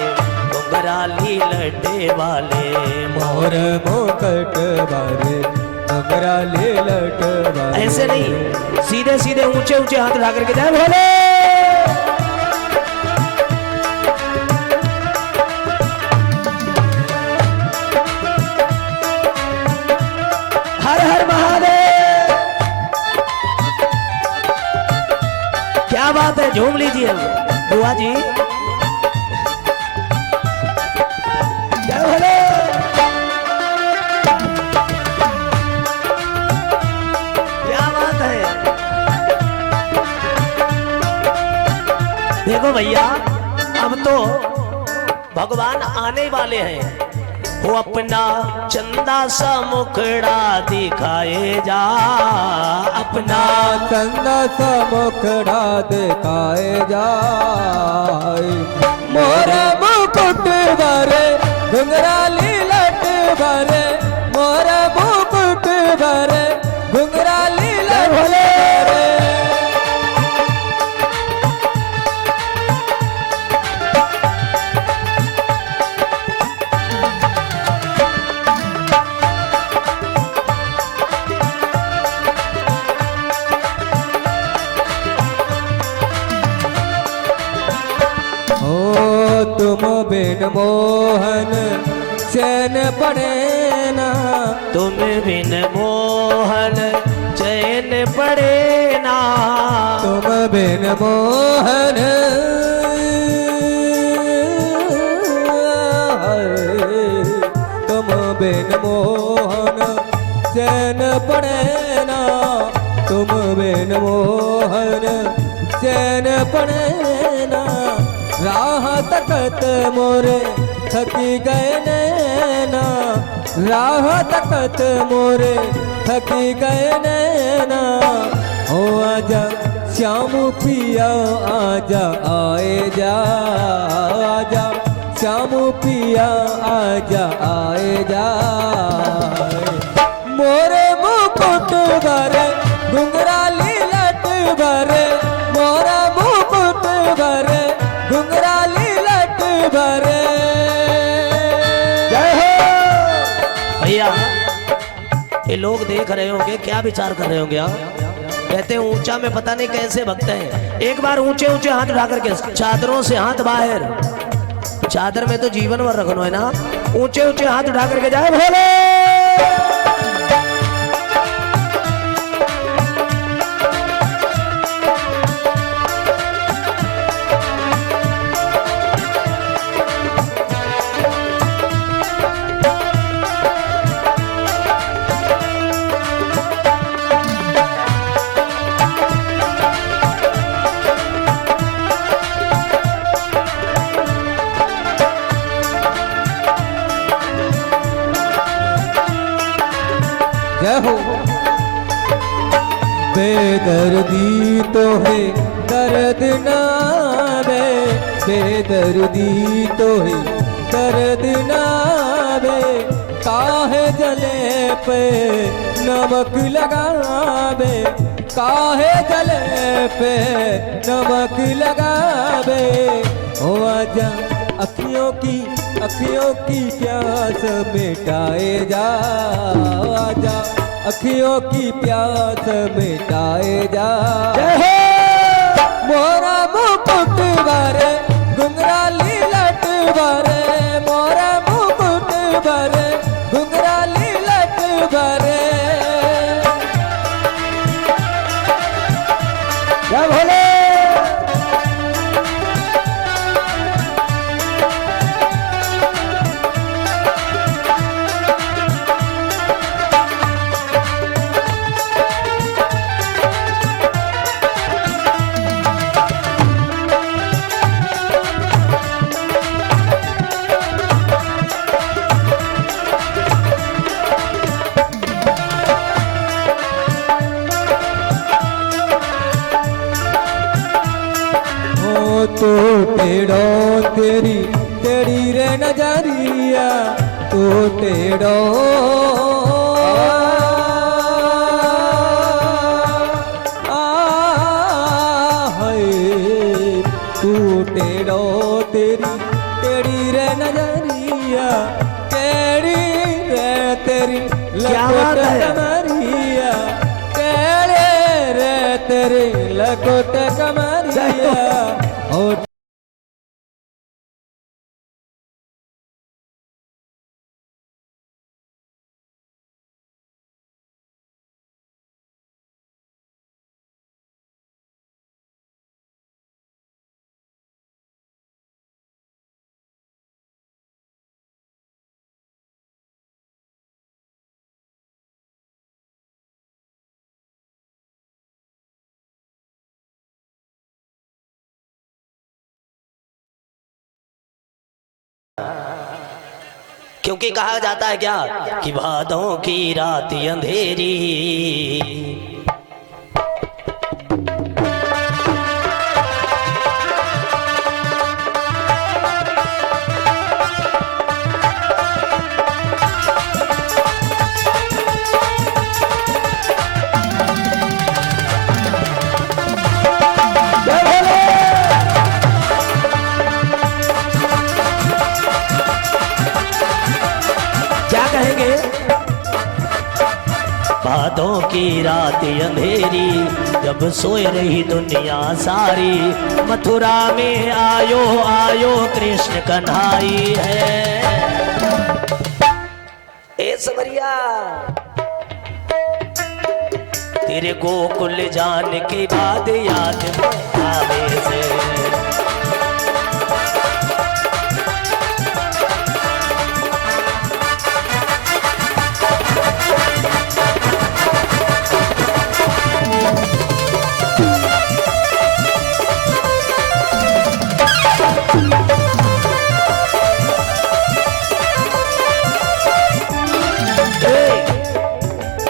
घुंघराली लटे वाले, मोर मुकुट वाले घुंघराली लट वाले। ऐसे नहीं, सीधे सीधे ऊंचे ऊंचे हाथ ला करके जाए भोले। हर हर महादेव। क्या बात है, झूम लीजिए बुआ जी। जय भोले। क्या बात है। देखो भैया, अब तो भगवान आने वाले हैं। वो अपना चंदा सा मुखड़ा दिखाए जा, अपना चंदा सा मुखड़ा दिखाए जाए। मोरे मुकुट भरे घुंघराली लट भरे, मोरे मुकुट भरे घुंघराली लट भरे। तुम बिन मोहन चैन पड़े ना, तुम बिन मोहन चैन पड़े ना, तुम बिन मोहन तुम बिन मोहन चैन पड़े ना, तुम बिन मोहन चैन पड़े ना। राह तकत मोरे थकी गए नैना, राह तकत मोरे थकी गए नैना। ओ आजा श्याम पिया आजा आए जा, आजा श्याम पिया आजा आए जा। मोरे मुकुट भरे घुंघराली लट भरे, मोरा मुकुट भरे घुंघराली लट भरे। जय हो भैया। ये लोग देख रहे होंगे, क्या विचार कर रहे होंगे। कहते हैं ऊंचा में पता नहीं कैसे भगते हैं। एक बार ऊंचे ऊंचे हाथ उठा करके, चादरों से हाथ बाहर, चादर में तो जीवन भर रखना है ना। ऊंचे ऊंचे हाथ उठा करके जाए भोले। जय हो। बेदर्दी तो है दर्द ना दे, बेदर्दी तो है दर्द ना दे। काहे जले पे नमक लगावे, काहे जले पे नमक लगावे। ओ आजा अखियों की प्यास मिटाए जा, आजा अखियों की प्यास मिटाए जा। मोरा मुकुट भरे घुंघराली लट भरे, मोरा मुकुट भरे घुंघराली लट भरे। जय भोले। तो टेढ़ो तेरी तेरी रे नजरिया, तो टेढ़ो तू टेढ़ो तेरी तेरी रे नजरिया, तेरी रे तेरी लकोट कमरिया, तेरे रे तेरी लकोट कमरिया। और क्योंकि कहा जाता है क्या कि भादों की रात अंधेरी, क्या कहेंगे? भादों की रात अंधेरी, जब सोए रही दुनिया सारी, मथुरा में आयो आयो कृष्ण कन्हाई है। ए समरिया, तेरे गोकुल जाने के बाद याद आवे से,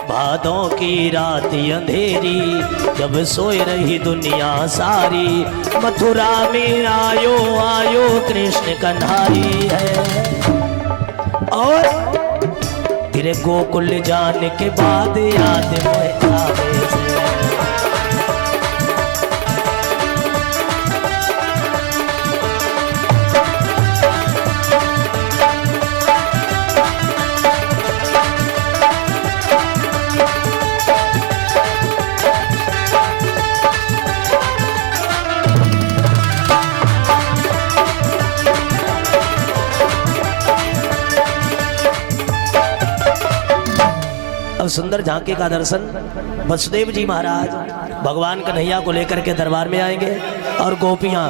भादों की रात अंधेरी, जब सोए रही दुनिया सारी, मथुरा में आयो आयो कृष्ण कन्हाई है। और तेरे गोकुल जाने के बाद याद में आवे से, अब सुंदर झांकी का दर्शन वसुदेव जी महाराज भगवान कन्हैया को लेकर के दरबार में आएंगे और गोपियां